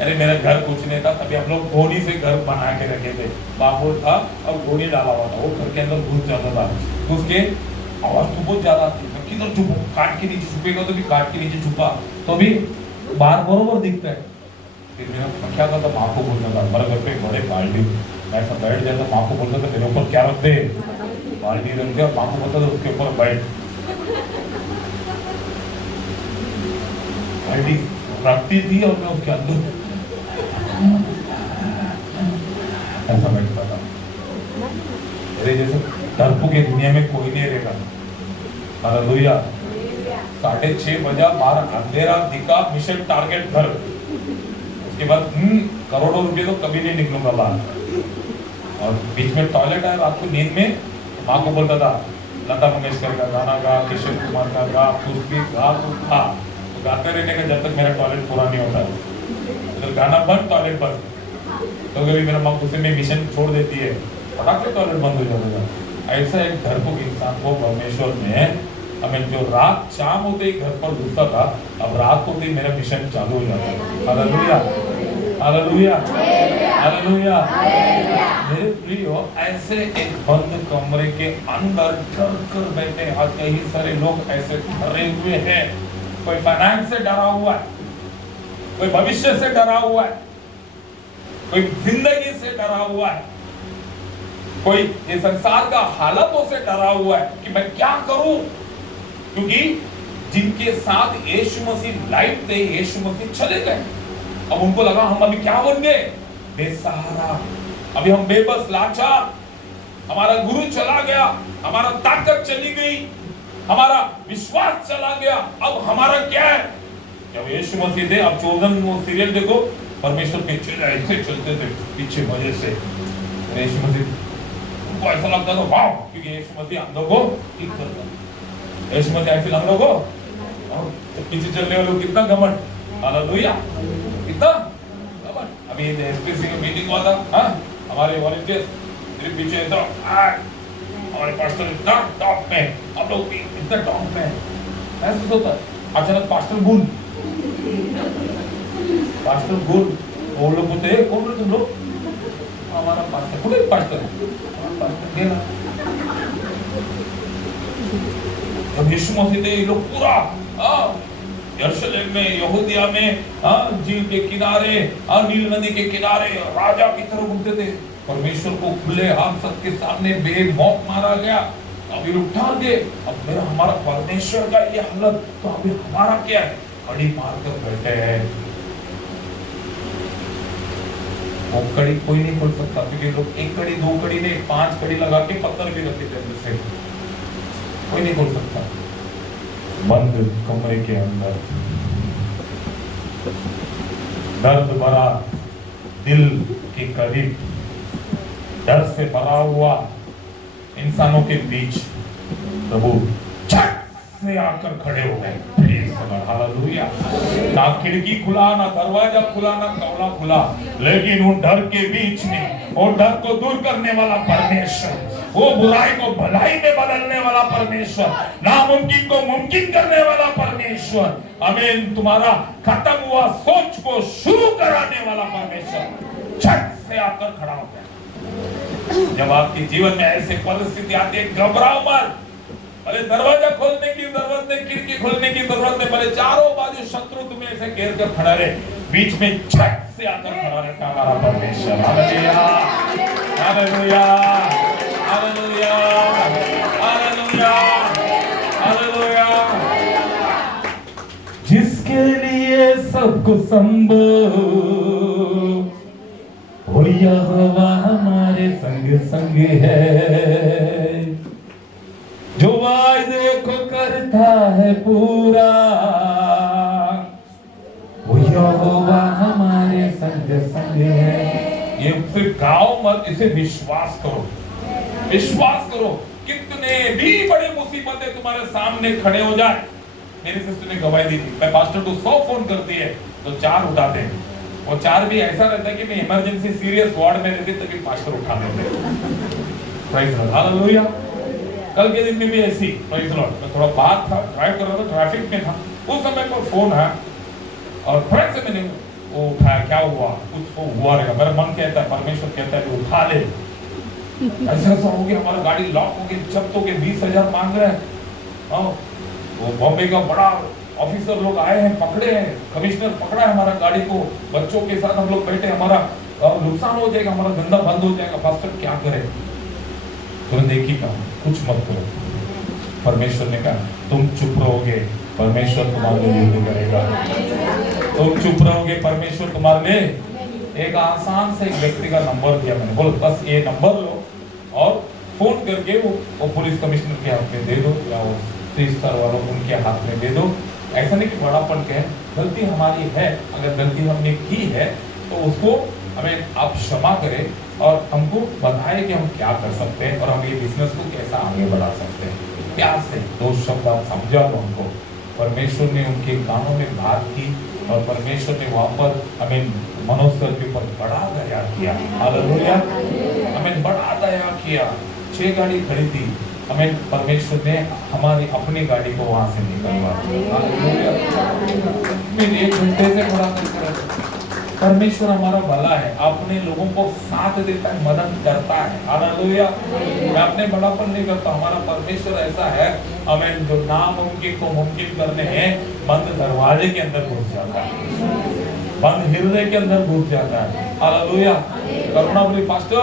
अरे मेरा घर कुछ नहीं था, तभी हम लोग घोड़ी से घर बना के रखे थे। बाबू था और घोड़ी डाला हुआ था, वो घर के अंदर घुस जाता था। तो उसके आवाज तो बहुत ज्यादा थी। मैं किधर छुपू? काट के नीचे छुपेगा तो भी काट के नीचे छुपा तो भी बाहर बरोबर दिखता है। फिर मेरा क्या था, माँ को बोलता था, हमारे घर पे बड़े बाल्टी, मैं ऐसा बैठ जाता, माँ को बोलता था मेरे ऊपर क्या रख दे, बाल्टी रख दे, और माँ को बोलता था उसके ऊपर बैठ। बाल्टी रखती थी और मैं उसके अंदर ऐसा बैठता था। अरे जैसे डरपू की दुनिया में कोई नहीं रहेगा। हालेलुया। 6:30 बजा, बाहर अंधेरा दिखा, मिशन टारगेट घर। उसके बाद करोड़ों रुपए तो कभी नहीं निकलूंगा बाहर। और बीच में टॉयलेट है, रात को नींद में माँ को बोलता था लता मंगेशकर का गाना गा, किशोर कुमार का गा, कुछ भी गा तो था, तो गाते रहने का जब तक मेरा टॉयलेट पूरा नहीं होता। तो गाना बंद, टॉयलेट बंद। तो कभी मेरा माँ गुस्से में मिशन छोड़ देती है, फटाक से टॉयलेट बंद हो जाता था। ऐसा एक डरपोक इंसान को परमेश्वर ने, हमें जो रात शाम होते ही घर पर घुसता था, अब रात होते ही मेरा मिशन चालू हो जाता है। Hallelujah, hallelujah, hallelujah. मेरे प्रियो, ऐसे एक बंद कमरे के अंदर डर कर बैठे। आज कई सारे लोग ऐसे डरे हुए हैं। कोई फाइनेंस से डरा हुआ है, कोई भविष्य से डरा हुआ है, कोई जिंदगी से डरा हुआ है, कोई ये संसार का हालातों से डरा हुआ है कि मैं क्या करूं। क्योंकि जिनके साथ यीशु मसीह लाइफ थे, यीशु मसीह चले गए। अब उनको लगा हम अभी क्या बन गए? बेसहारा। अभी हम बेबस, लाचार। हमारा गुरु चला गया, हमारा ताकत चली गई, हमारा विश्वास चला गया। अब हमारा क्या है? जब यीशु मसीह थे, अब चोदन वो सीरियल देखो, परमेश्वर पीछे ऐसे चलते थे, पीछे मजे से। यीशु मसीह को ऐसा लगता था वाह, क्योंकि यीशु मसीह अंधों को ठीक करता था। यीशु मसीह ऐसे लंगड़ों को, तो पीछे चलने वालों कितना घमंड। हालेलुया, कितना घमंड। अभी एसपीसी का मीटिंग हुआ था, हाँ, हमारे वॉलंटियर्स मेरे पीछे इतना, हमारे पास्टर इतना टॉप में, हम लोग भी इतना टॉप में। ऐसा होता है। अचानक पास्टर गुल, वो लोग बोलते हैं कौन तुम लोग? हमारा पास्टर कुठे पास्टर गेला. जब यीशु मसीह थे ये लोग पूरा यरूशलेम में, यहूदिया में, झील के किनारे, नील नदी के किनारे राजा की तरह घूमते थे. परमेश्वर को खुले हाथ सबके सामने बेमौत मारा गया. अभी उठा दे. अब मेरा हमारा परमेश्वर का ये हालत, तो अभी हमारा क्या है? कड़ी मार कर बैठे हैं. वो कड़ी कोई नहीं खोल सकता, क्योंकि लोग एक कड़ी, दो कड़ी नहीं, 5 कड़ी लगा के पत्थर भी रखते थे अंदर से. कोई नहीं खोल सकता. बंद कमरे के अंदर दर्द भरा दिल के करीब, डर से भरा हुआ इंसानों के बीच प्रभु झट से आकर खड़े हो गए. हालेलुया. ना खिड़की खुला, ना दरवाजा खुला, ना कमरा खुला, लेकिन उन डर के बीच में और डर को दूर करने वाला परमेश्वर, वो बुराई को भलाई में बदलने वाला परमेश्वर, नामुमकिन को मुमकिन करने वाला परमेश्वर, आमीन, तुम्हारा खत्म हुआ सोच को शुरू कराने वाला परमेश्वर झट से आकर खड़ा होता है. जब आपके जीवन में ऐसे परिस्थिति आती है, घबराओ मत. भले दरवाजा खोलने की जरूरत नहीं, खिड़की खोलने की जरूरत नहीं, भले चारों बाजू शत्रु तुम्हें ऐसे घेर कर खड़ा रहे, बीच में झट से आकर खड़ा रहता हमारा परमेश्वर. Hallelujah, hallelujah, hallelujah, hallelujah, hallelujah. जिसके लिए सब कुछ संभव, वो यहोवा हमारे संग संग है, जो वायदे को करता है पूरा, वो यहोवा हमारे संग संग है. ये फिर गाओ मत, इसे विश्वास करो. विश्वास करो. कितने भी बड़े मुसीबतें तुम्हारे सामने खड़े हो जाए. मेरी सिस्टर ने गवाही दी थी, मैं पास्टर को 100 फोन करती है तो 4 उठाते हैं. वो 4 भी ऐसा रहता है कि मैं इमरजेंसी सीरियस वार्ड में रहती तभी पास्टर उठा लेते हैं. Praise the lord. हालेलुया. कल के दिन में भी ऐसी, प्रेज द लॉर्ड, मैं थोड़ा बाहर था, ड्राइव कर रहा था, ट्रैफिक में था, उस समय पर फोन है और फट से मैंने वो उठाया. क्या हुआ? कुछ तो हुआ रहेगा. मेरा मन कहता है, परमेश्वर कहता है कि उठा ले. ऐसा हो गया, हमारा गाड़ी लॉक हो गई, जब्त हो गए, 20,000 मांग रहे हैं. वो बॉम्बे का बड़ा ऑफिसर लोग आए हैं, पकड़े हैं, कमिश्नर पकड़ा है हमारा गाड़ी को, बच्चों के साथ हम लोग बैठे, हमारा नुकसान हो जाएगा, हमारा धंधा बंद हो जाएगा. पास्टर क्या करे? तुरंत एक ही काम, कुछ मत करो. परमेश्वर ने कहा तुम चुप रहोगे, परमेश्वर तुम्हारे लिए युद्ध करेगा. तुम चुप रहोगे, परमेश्वर तुम्हारे लिए. एक आसान से एक व्यक्ति का नंबर दिया मैंने, बोलो बस ये नंबर लो और फोन करके वो पुलिस कमिश्नर के हाथ में दे दो, या वो 3 स्टार वालों उनके हाथ में दे दो. ऐसा नहीं कि बड़ापन कहे, गलती हमारी है, अगर गलती हमने की है तो उसको हमें आप क्षमा करें और हमको बताएं कि हम क्या कर सकते हैं और हम ये बिजनेस को कैसा आगे बढ़ा सकते हैं. प्यार से 2 शब्द आप समझा दो हमको. परमेश्वर ने उनके कानों में बात की और परमेश्वर ने वहाँ पर हमें मनुष्य के ऊपर बड़ा दया किया. हालेलुया. हमें बड़ा दया किया. 6 गाड़ी खड़ी थी, हमें परमेश्वर ने हमारी अपनी गाड़ी को वहाँ से निकलवा. हालेलुया. 1 घंटे से खड़ा करके परमेश्वर हमारा भला है, अपने लोगों को साथ देता है, मदद करता है. हालेलुया. मैं अपने बड़ापन नहीं करता, हमारा परमेश्वर ऐसा है, हमें जो नामुमकिन को मुमकिन करने हैं, बंद दरवाजे के अंदर घुस जाता है, बंद हृदय के अंदर घुस जाता है. हालेलुया. करुणा बोली पास्टर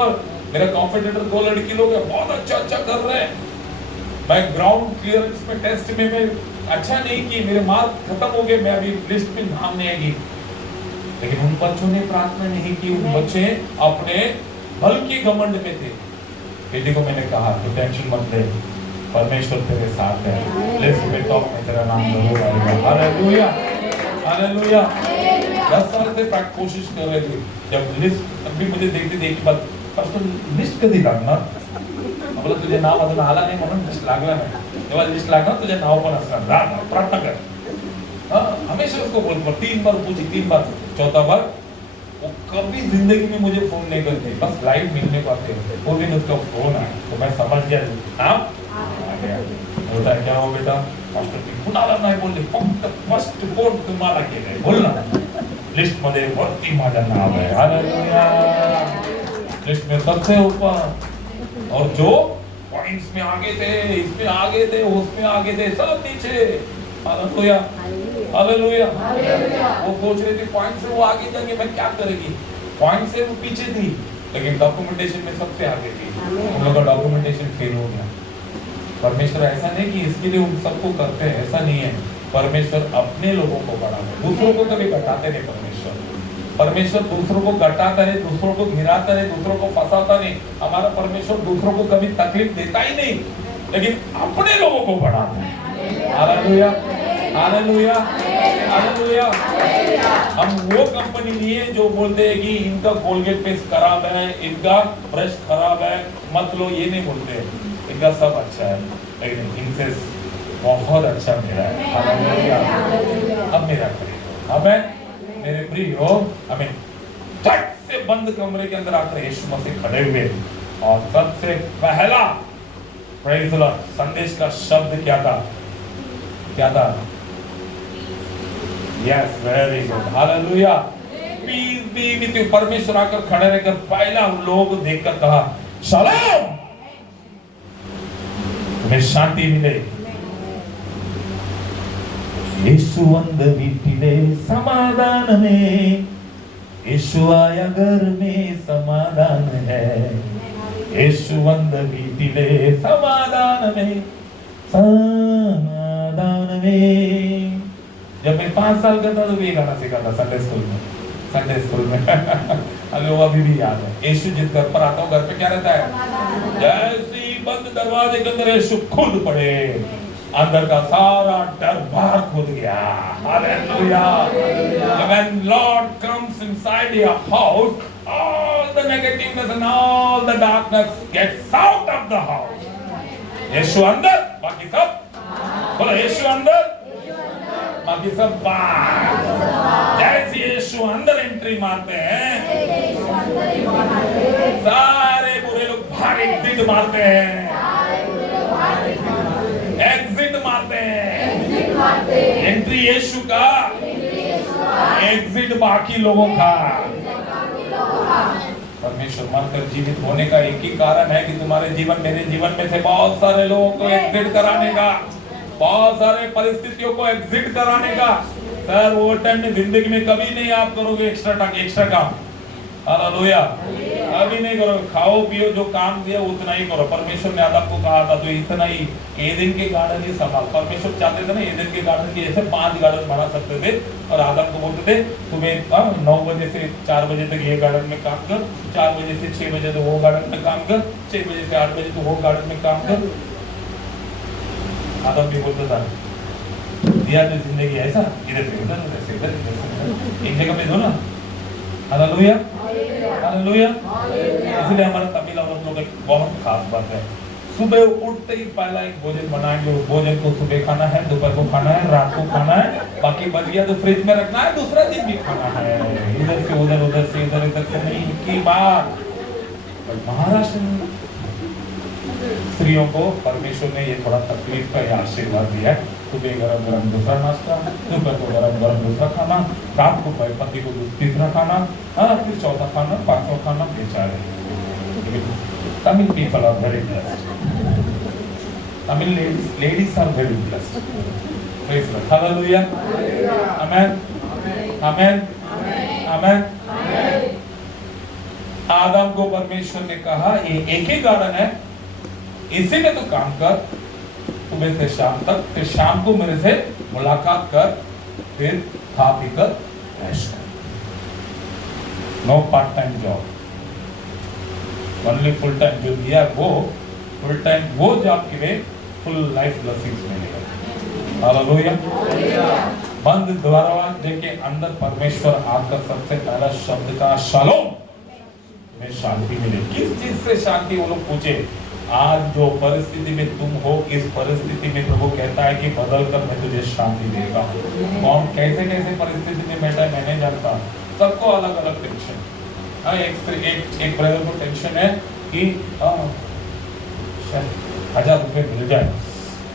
मेरा कॉम्पिटिटर 2 लड़की लोग हैं, बहुत अच्छा कर रहे हैं. मैं ग्राउंड क्लियरेंस में टेस्ट में मैं अच्छा नहीं की, मेरे मार्क खत्म हो गए, मैं अभी लिस्ट में नाम नहीं आएगी. लेकिन उन बच्चों ने प्रार्थना नहीं की. उन बच्चे अपने बल के घमंड में थे. बेटी को मैंने कहा तो टेंशन मत ले, परमेश्वर तेरे साथ है, लिस्ट में टॉप में तेरा नाम जरूर आएगा. हालेलुया. हालेलुया. 10 साल से कोशिश कर रहे थे. जब लिस्ट अभी मुझे देखते देखी बात, पास्टर लिस्ट कधी लागणार? आपलं तुझे नाव अजून आला नाही म्हणून लिस्ट लागला नाही. जेव्हा लिस्ट लागणार तुझे नाव पण असणार, प्रार्थना कर. हमेशा उसको बोलता, 3 बार पूछी, 3 बार, 4था बार वो कभी जिंदगी में मुझे फोन नहीं करते, बस लाइव मिलने को आते हैं. वो दिन उसका फोन आया तो मैं समझ गया नाम आ गया. बोलता है क्या हो बेटा? पास्टर की कुणाला नाही बोलले, फक्त फर्स्ट फोन तुम्हाला केलाय, बोल ना. लिस्ट मध्ये वरती माझं नाव आहे. हालेलुया. लिस्ट में सबसे ऊपर, और जो पॉइंट्स में आगे थे, इसमें आगे थे, उसमें आगे थे, सब नीचे। Hallelujah hallelujah. वो सोच रही थी पॉइंट से वो आगे जाएंगे, मैं क्या करेगी, पॉइंट से वो पीछे थी, लेकिन डॉक्यूमेंटेशन में सबसे आगे थी। उन लोगों का डॉक्यूमेंटेशन फेल हो गया। परमेश्वर ऐसा नहीं कि इसके लिए उन सबको करते हैं, ऐसा नहीं है। परमेश्वर अपने लोगों को बढ़ाते, दूसरों को कभी घटाते नहीं। परमेश्वर दूसरों को घटाता नहीं, दूसरों को गिराता नहीं, दूसरों को फंसाता नहीं। हमारा परमेश्वर दूसरों को कभी तकलीफ देता ही नहीं, लेकिन अपने लोगों को बढ़ाता है। Hallelujah hallelujah hallelujah. हम वो कंपनी नहीं है जो बोलते हैं कि इनका कोलगेट पेस्ट खराब है, इनका ब्रश खराब है, मत लो, ये नहीं बोलते। इनका सब अच्छा है, लेकिन इनसे बहुत अच्छा मेरा है। हालेलुया। अब मेरा खरीदो। अब मेरे प्रियो, हमें झट से बंद कमरे के अंदर आकर यीशु मसीह खड़े हुए, और सबसे पहला प्रेज़ द लॉर्ड संदेश का शब्द क्या था? क्या था? Yes, very good, hallelujah. Peace be with you. परमेश्वर आकर खड़े रहकर पहला लोग देखकर कहा शालोम, तुम्हें शांति मिले। यीशु वंद वीटिले समाधान में, यीशु आया घर में समाधान है। यीशु वंद वीटिले समाधान में, समाधान में। जब मैं 5 साल का था तो ये गाना सीखा था संडे स्कूल में अभी वो अभी भी याद है। यीशु जिस घर पर आता हो, घर पे क्या रहता है? जैसे ही बंद दरवाजे के अंदर यीशु खुद पड़े, अंदर का सारा डर बाहर खुद गया। Hallelujah. When Lord comes inside your house, all the negativeness and all the darkness gets out of the house. यीशु अंदर, बाकी सब बोलो यीशु अंदर, बाकी सब बाहर। जैसे यीशु अंदर एंट्री मारते हैं, सारे बुरे लोग बाहर एग्जिट मारते हैं, एग्जिट मारते हैं। एंट्री यीशु का, एग्जिट बाकी लोगों का। परमेश्वर मरकर जीवित होने का एक ही कारण है कि तुम्हारे जीवन, मेरे जीवन में से बहुत सारे लोगों को एग्जिट कराने का, बहुत सारे परिस्थितियों को एग्जिट कराने का। सर वो टाइम में जिंदगी में कभी नहीं आप करोगे एक्स्ट्रा काम। हालेलुया। अभी नहीं करो, खाओ पियो, जो काम दिया उतना ही करो। परमेश्वर ने आदम को कहा था तो इतना ही, एदेन के गार्डन ही संभाल। परमेश्वर चाहते थे ना एदेन के गार्डन के ऐसे 5 गार्डन बना सकते थे, और आदम को बोलते थे सुबह 9 बजे से 4 बजे तक ये गार्डन में काम कर, 4 बजे से 6 बजे तो वो गार्डन में काम कर, 6 बजे से 8 बजे तो वो गार्डन में काम कर। आदम भी बोलता था दिया तो जिंदगी ऐसा, इधर से उधर, उधर से इधर, इधर से उधर, एक जगह पे दो ना। Hallelujah hallelujah. इसलिए हमारे तमिल औरत लोग एक बहुत खास बात है, सुबह उठते ही पहला एक भोजन बनाएंगे। भोजन को सुबह खाना है, दोपहर को खाना है, रात को खाना है, बाकी बच गया तो फ्रिज में रखना है, दूसरा दिन भी खाना है। इधर से उधर, उधर से इधर, इधर से नहीं की बात। महाराष्ट्र स्त्रियों को परमेश्वर ने ये थोड़ा तकलीफ का आशीर्वाद दिया है। सुबह गरम गरम दूसरा नाश्ता, दोपहर को गरम गरम दूसरा खाना, रात को पति को तीसरा खाना, फिर चौथा खाना, 5वां खाना, बेचारे। Tamil people are very blessed, Tamil ladies are very blessed. Praise the lord, hallelujah, amen amen amen. आदम को परमेश्वर ने कहा ये एक ही गार्डन है, इसी में तो काम कर सुबह से शाम तक, फिर शाम को मेरे से मुलाकात कर, फिर खा पी कर ऐश कर। No part time job, only full time. जो दिया वो फुल टाइम, वो जॉब के लिए फुल लाइफ ब्लेसिंग्स मिलेगा। हालेलुया। बंद दरवाजे के अंदर परमेश्वर आकर सबसे पहला शब्द का शालोम, में शांति मिले। किस चीज से शांति? वो लोग पूछे। आज जो परिस्थिति में तुम हो, इस परिस्थिति में प्रभु कहता है कि बदल कर मैं तुझे शांति देगा। कौन कैसे कैसे परिस्थिति में बैठा है मैं नहीं जानता, सबको अलग अलग टेंशन। एक ब्रदर को टेंशन है कि 1000 रुपये मिल जाए,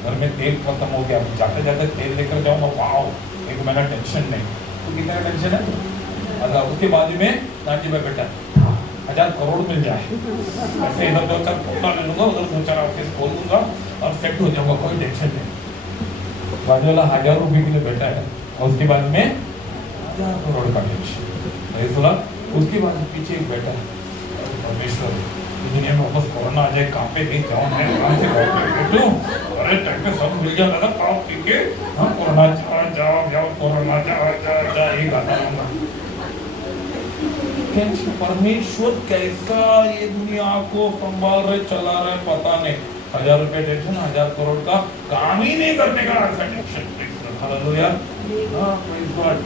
घर में तेल खत्म हो गया, जाते जाते तेल लेकर जाऊंगा, वाओ 1 महीना टेंशन नहीं। तो कितना टेंशन है? अगर उसके बाजू में नाजी भाई बेटा 1000 करोड़ मिल जाए, ऐसे इधर 2-4 कोटा ले लूंगा, उधर 2-4 ऑफिस खोल दूंगा और सेट हो जाऊंगा, कोई टेंशन नहीं। बाजू वाला 1000 रुपए के लिए बैठा है और उसके बाद में 1000 करोड़ का टेंशन। उसके बाद पीछे एक बैठा है, परमेश्वर दुनिया में वापस कोरोना आ जाए, कहाँ पे नहीं जाऊँ मैं, कहाँ से बैठूं, अरे टाइम पे सब मिल जाता था, पाव पी के कोरोना जाओ कोरोना जाओ यही गाता रहूंगा। परमेश्वर कैसा ये दुनिया को संभाल रहे, चला रहे, पता नहीं। 1000 रुपए टेंशन, 1000 करोड़ का काम ही नहीं करने का टेंशन। Hallelujah, praise God.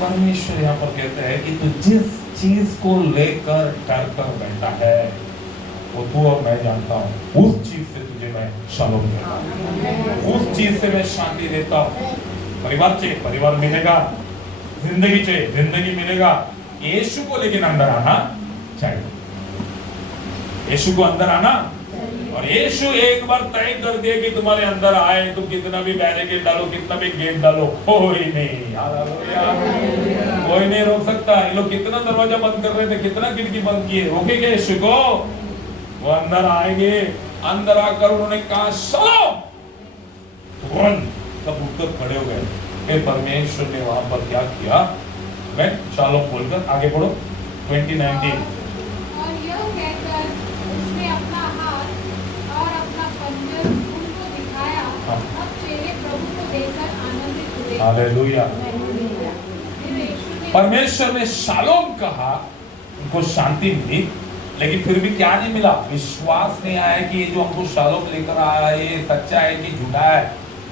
परमेश्वर यहाँ पर कहते हैं कि तू जिस चीज को लेकर डर कर बैठा है वो तू और मैं जानता हूँ, उस चीज से तुझे मैं शालोम देता हूँ, उस चीज से मैं शांति देता हूँ। परिवार चाहिए, परिवार मिलेगा। जिंदगी चाहिए, जिंदगी मिलेगा। यीशु को लेकिन अंदर आना चाहिए, यीशु को अंदर आना। और यीशु एक बार तय कर दिए कि तुम्हारे अंदर आए, तुम कितना भी बैरिकेड डालो, कितना भी गेट डालो, कोई नहीं, हालेलुया, कोई नहीं रोक सकता। ये लोग कितना दरवाजा बंद कर रहे थे, कितना खिड़की बंद किए, रोकेंगे यीशु को? वो अंदर आएंगे। अंदर आकर उन्होंने कहा शालोम, तुरंत सब उठकर खड़े हो गए। परमेश्वर ने वहां पर क्या किया, मैं शालोम बोलकर आगे बढ़ो 2019। और यह कहकर उसने अपना हाथ और अपना पंजर उनको दिखाया। अब चेले प्रभु को देखकर आनंदित हुए। हालेलुया। फिर यीशु ने परमेश्वर ने शालोम कहा, उनको शांति मिली, लेकिन फिर भी क्या नहीं मिला? विश्वास नहीं आया कि ये जो हमको शालोम लेकर आया है ये सच्चा है कि झूठा है,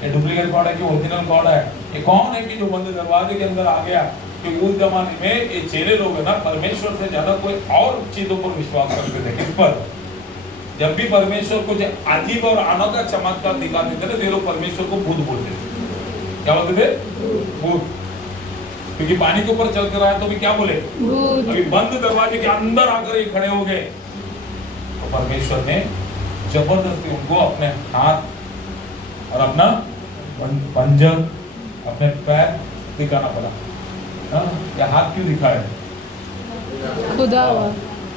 ये डुप्लीकेट गॉड है कि ओरिजिनल गॉड है, ये कौन है कि जो बंद दरवाजे के अंदर आ गया। कि उस जमाने में ये चेले लोग है ना, परमेश्वर से ज्यादा कोई और चीजों पर विश्वास करते थे। किस पर? जब भी परमेश्वर को अजीब और अनोखा चमत्कार दिखाते थे ना, ये लोग परमेश्वर को भूत बोलते थे। क्या बोलते थे? भूत। क्योंकि पानी के ऊपर चल कर आया तो भी क्या बोले? अभी बंद दरवाजे के अंदर आकर ये खड़े हो गए। तो परमेश्वर ने जबरदस्ती उनको अपने हाथ और अपना पंजर, अपने पैर दिखाना पड़ा। या हाथ क्यों दिखाया? खुदा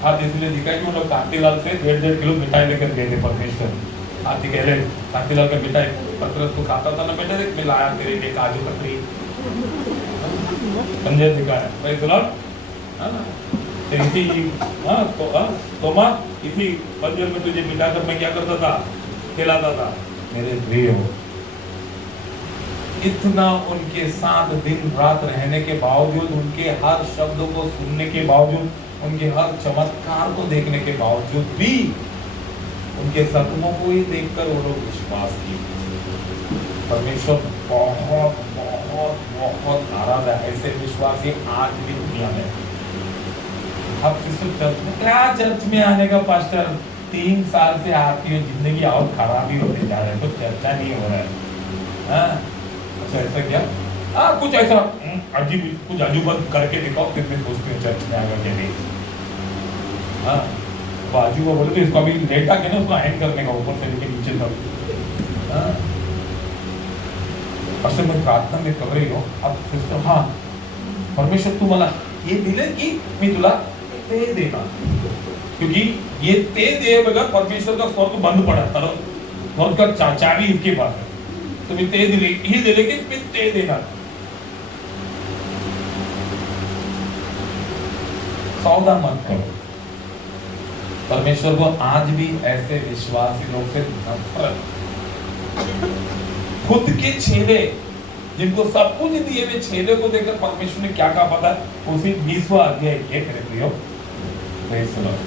हाथ इसलिए दिखाया कि वो लोग कांतीलाल से 1.5 किलो मिठाई लेकर गए थे। परमेश्वर हाथी कह रहे कांतीलाल का मिठाई पत्रस को खाता था ना बेटा, देख मैं लाया तेरे लिए काजू कतरी, पंजर दिखाया। Praise the Lord. तो माँ इसी पंजर में तुझे मिटा कर मैं क्या करता था? खिलाता था। मेरे प्रिय हो, इतना उनके साथ दिन रात रहने के बावजूद, उनके हर शब्दों को सुनने के बावजूद, उनके हर चमत्कार को देखने के बावजूद भी उनके सपनों को ही देखकर वो लोग विश्वास किए। परमेश्वर बहुत बहुत बहुत नाराज है ऐसे विश्वासी आज भी दुनिया में। अब किसी चर्च में क्या, चर्च में आने का पास्टर 3 साल से आपकी जिंदगी और खराब ही होते जा रहे हैं, तो चर्चा नहीं हो रहा है। अच्छा ऐसा क्या? कुछ ऐसा अजीब, कुछ अजूबा करके दिखाओ, कितने सोचते हैं चर्च में आएगा के लिए। अजूबा बोले तो इसको अभी लेटा के ना उसको हैंग करने का, ऊपर से लेके नीचे तक। असं मैं प्रार्थना में कर रही हो अब सिस्टर, हाँ परमेश्वर तू मला ये दिले की मी तुला ते देना, क्योंकि ये ते दे बगैर परमेश्वर का स्वर्ग बंद पड़ा, तर स्वर्ग का चाबी इसके पास है। तुम्ही ते दिले, ही दिले की मी ते देणार। सौदा मत करो। परमेश्वर को आज भी ऐसे विश्वासी लोग से नफरत। खुद के छेले जिनको सब कुछ दिए हुए छेले को देखकर परमेश्वर ने क्या कहा पता? उसी 20वां अध्याय के मेरे प्रियो, प्रेज़ द लॉर्ड।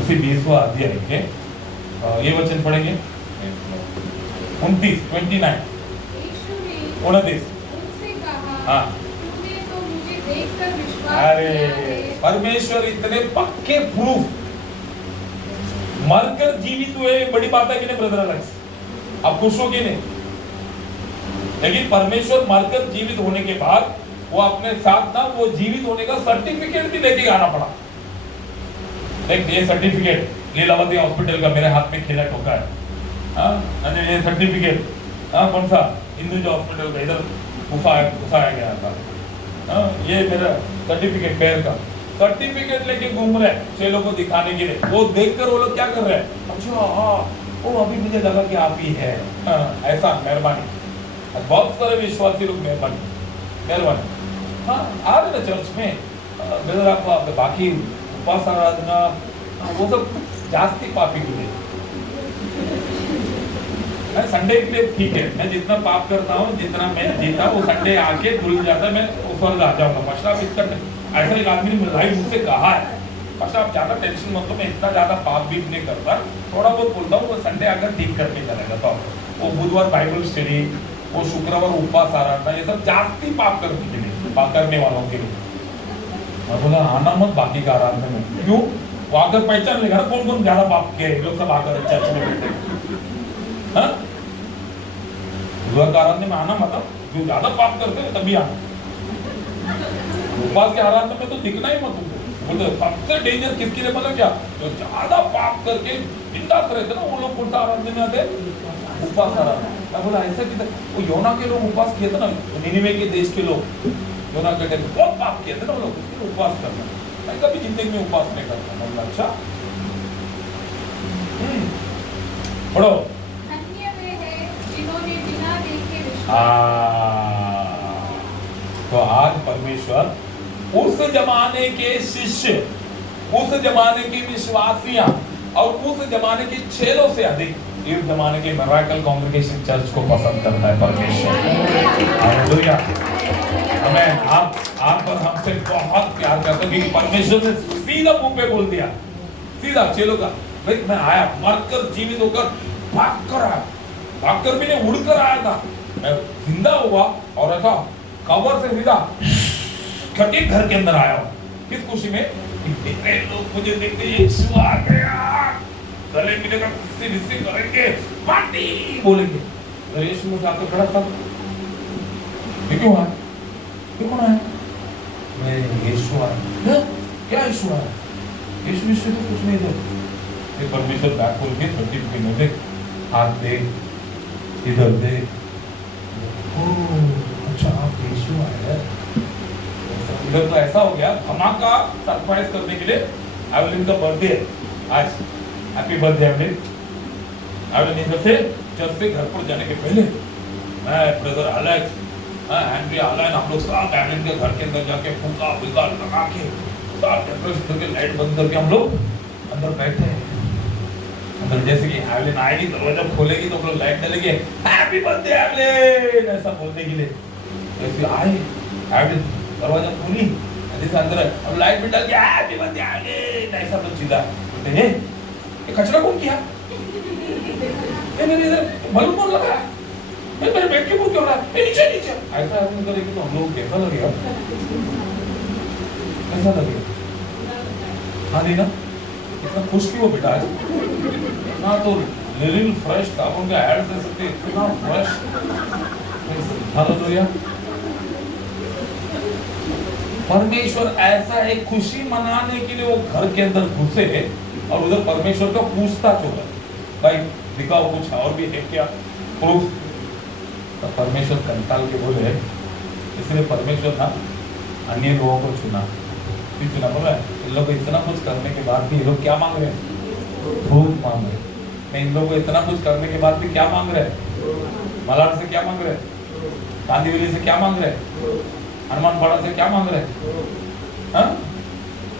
उसी 20वां अध्याय के ये वचन पढ़ेंगे 29 उनसे कहा, हाँ तूने तो मुझे देखकर विश्वास अरे किया है। परमेश्वर इतने पक्के प्रूफ, मरकर जीवित हुए, बड़ी बात है कि नहीं ब्रदर अलेक्स? आप खुश हो कि नहीं? लेकिन परमेश्वर मरकर जीवित होने के बाद वो अपने साथ ना वो जीवित होने का सर्टिफिकेट भी लेके आना पड़ा। देख ये सर्टिफिकेट लीलावती हॉस्पिटल का मेरे हाथ में खिला ठोका है। ये सर्टिफिकेट कौन सा? हिंदुजा हॉस्पिटल का, इधर घुसाया गया था। ये मेरा सर्टिफिकेट पैर का सर्टिफिकेट लेके घूम रहे हैं चेलों को दिखाने के लिए। वो देखकर वो लोग क्या कर रहे हैं, अच्छा हाँ वो अभी मुझे लगा कि आप ही है। ऐसा मेहरबानी, बहुत सारे विश्वासी लोग मेहरबानी हाँ आ रहे ना चर्च में। ब्रदर आप बाकी उपास आराधना वो सब जास्ती पापी के लिए। संडे के लिए ठीक है, मैं जितना पाप करता हूँ जितना मैं जीता वो संडे आके धुल जाता है, मैं ऊपर आ जाऊंगा। पास्टर आप इसका ऐसा एक आदमी ने लाइव मुझसे कहा है, पास्टर आप ज्यादा टेंशन मत लो, मैं इतना ज्यादा पाप भी नहीं करता, थोड़ा बहुत बोलता हूँ, वो संडे आकर ठीक करके चलेगा। तो वो बुधवार बाइबल स्टडी, वो शुक्रवार उपवास आराधना, ये सब जास्ती पाप करने के लिए, पाप करने वालों के लिए। मैं बोला आना मत बाकी का आराधना में, क्यों? वो आकर पहचान लेगा ना कौन कौन ज्यादा पाप किए, लोग सब आकर चर्च में बैठे। हाँ बुधवार का आराधना में आना मतलब जो ज्यादा पाप करते हैं तभी आना। उपवास के आराधना में तो दिखना ही मत तुमको। सबसे डेंजर किसके लिए मतलब क्या, जो ज्यादा पाप करके बिंदास रहते ना वो लोग कौन सा आराधना में आते, उपवास आराधना। बोला ऐसा किधर, वो योना के लोग उपवास किए थे ना, निनिवे के देश के लोग योना के टाइम बहुत पाप किए थे ना वो लोग, उपवास करना। मैं कभी जिंदगी में उपवास नहीं करता। मतलब अच्छा पढ़ो। तो आज परमेश्वर उस जमाने के शिष्य, उस जमाने की विश्वासियां और उस जमाने के चेलों से अधिक इस जमाने के मिरेकल कांग्रेगेशन चर्च को पसंद करता है परमेश्वर। हालेलुया। हमें आप पर हमसे बहुत प्यार करते हैं क्योंकि परमेश्वर ने सीधा मुंह पे बोल दिया, सीधा चेलों का, भाई मैं आया मरकर जीवित होकर भागकर भी नहीं उड़कर आया था, मैं जिंदा हुआ और ऐसा कबर से सीधा घटे घर के अंदर आया हूँ। किस खुशी में? लोग मुझे देखते यीशु आ गया, गले मिलेगा, किससे रिसीव करेंगे, पार्टी बोलेंगे। तो यीशु में जाकर खड़ा था, ये क्यों आया? ये कौन आया? मैं यीशु आया। क्या यीशु आया? यीशु यीशु तो कुछ नहीं था। ये परमेश्वर बैक खोल के सर्टिफिकेट में देख, हाथ दे, इधर दे, अच्छा आप यीशु आए। इधर तो ऐसा हो गया धमाका सरप्राइज करने के लिए एवलिन का बर्थडे है आज, हैप्पी बर्थडे एवलिन। एवलिन इधर से चर्च से घर पर जाने के पहले मैं ब्रदर एलेक्स, हेनरी आलन, हम लोग सब एवलिन के घर के अंदर जाके फूका फूका लगा के साथ डेकोरेशन करके लाइट बंद करके हम लोग अंदर बैठे हैं। अंदर जैसे कि एवलिन आएगी दरवाजा खोलेगी तो हम लोग लाइट डालेंगे, हैप्पी बर्थडे एवलिन ऐसा बोलने के लिए। जैसे आए एवलिन दरवाजा खोली, जैसे अंदर अब लाइट भी डाल के हैप्पी बर्थडे एवलिन ऐसा तो सीधा बोलते हैं, ये कचरा कौन किया? ये मेरे इधर बलून कौन लगा है? मेरे बेड के ऊपर क्यों रहा है? नीचे नीचे ऐसा हम करेंगे तो हम लोग कैसा लगेगा? कैसा लगेगा? हाँ नहीं ना, इतना खुश क्यों बेटा आज ना, तो लिटिल फ्रेश था, उनका ऐड दे सकते इतना फ्रेश। हालेलुया। परमेश्वर ऐसा एक खुशी मनाने के लिए वो घर के अंदर घुसे और उधर परमेश्वर का पूछताछ होगा, भाई दिखाओ कुछ और भी है क्या प्रूफ? तो परमेश्वर कंटाल के बोले, इसलिए परमेश्वर ना अन्य लोगों को चुना। क्यों चुना? बोला इन लोग इतना कुछ करने के बाद भी ये लोग क्या मांग रहे हैं? प्रूफ मांग रहे हैं। इन लोगों को इतना कुछ करने के बाद भी क्या मांग रहे हैं? मलाड से क्या मांग रहे हैं? कांदीवली से क्या मांग रहे हैं? हनुमान पाड़ा से क्या मांग रहे हैं?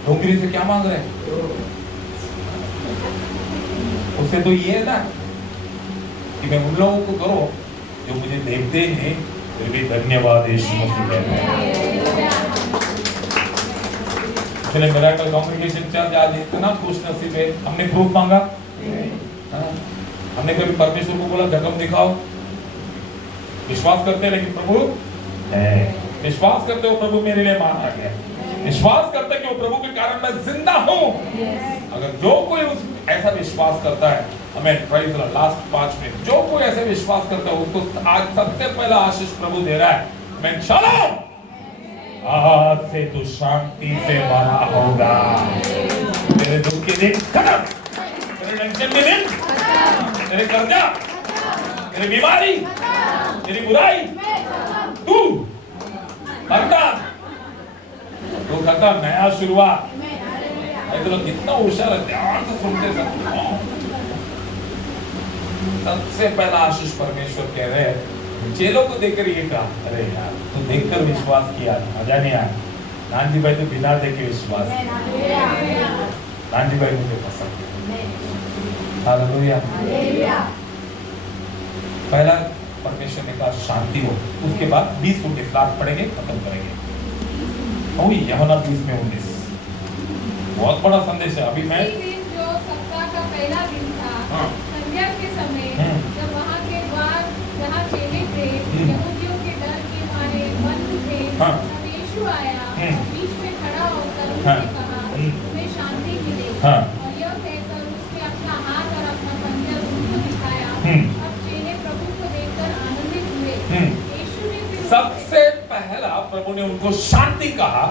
डोंगरी से क्या मांग रहे हैं? उससे तो ये है ना कि मैं उन लोगों को करो जो मुझे देखते ही नहीं फिर भी धन्यवाद यीशु मसीह कहते हैं। इसलिए मिरेकल कांग्रेगेशन चर्च आज इतना खुश नसीब है। हमने प्रूफ मांगा, हमने कभी परमेश्वर को बोला जख्म दिखाओ? विश्वास करते लेकिन प्रभु है, विश्वास करते हो प्रभु मेरे लिए मारा गया, विश्वास करते कि वो प्रभु के कारण मैं जिंदा हूं। अगर जो कोई उस ऐसा विश्वास करता है, हमें प्राइज लास्ट 5 मिनट, जो कोई ऐसे विश्वास करता है उसको आज सबसे पहला आशीष प्रभु दे रहा है, मैं शालोम, आज से तू शांति से भरा होगा, तेरे दुख के दिन खत्म, तेरे टेंशन के दिन, तेरे कर्जा, तेरी बीमारी, तेरी बुराई टू खत्म, तो खत्म, नया शुरुआत। तो लोग कितना होशियार है, ध्यान से सुनते सब। सबसे पहला आशीष परमेश्वर कह रहे हैं, चेलों को देखकर ये कहा, अरे यार तू देखकर विश्वास किया, मजा नहीं आया। नानजी भाई तो बिना देखे विश्वास, नानजी भाई मुझे पसंद है। हालेलुया। पहला परमेश्वर ने कहा शांति हो, उसके बाद 20 फुट की क्लास पढ़ेंगे, खत्म करेंगे। यूहन्ना 20 में 19 बहुत बड़ा संदेश है। अभी मैं उसी दिन जो सप्ताह का पहला दिन था, हाँ। संध्या के समय जब वहाँ के द्वार जहाँ चेले थे, यहूदियों के डर के मारे बंद थे, हाँ। तब यीशु आया और बीच में खड़ा होकर हाँ। उसने कहा, तुम्हें शांति मिले। हाँ। और यह कहकर उसने अपना हाथ और अपना पंजा उनको दिखाया। अब चेले प्रभु को देखकर आनंदित हुए। यीशु ने फिर सबसे पहला प्रभु ने उनको शांति कहा,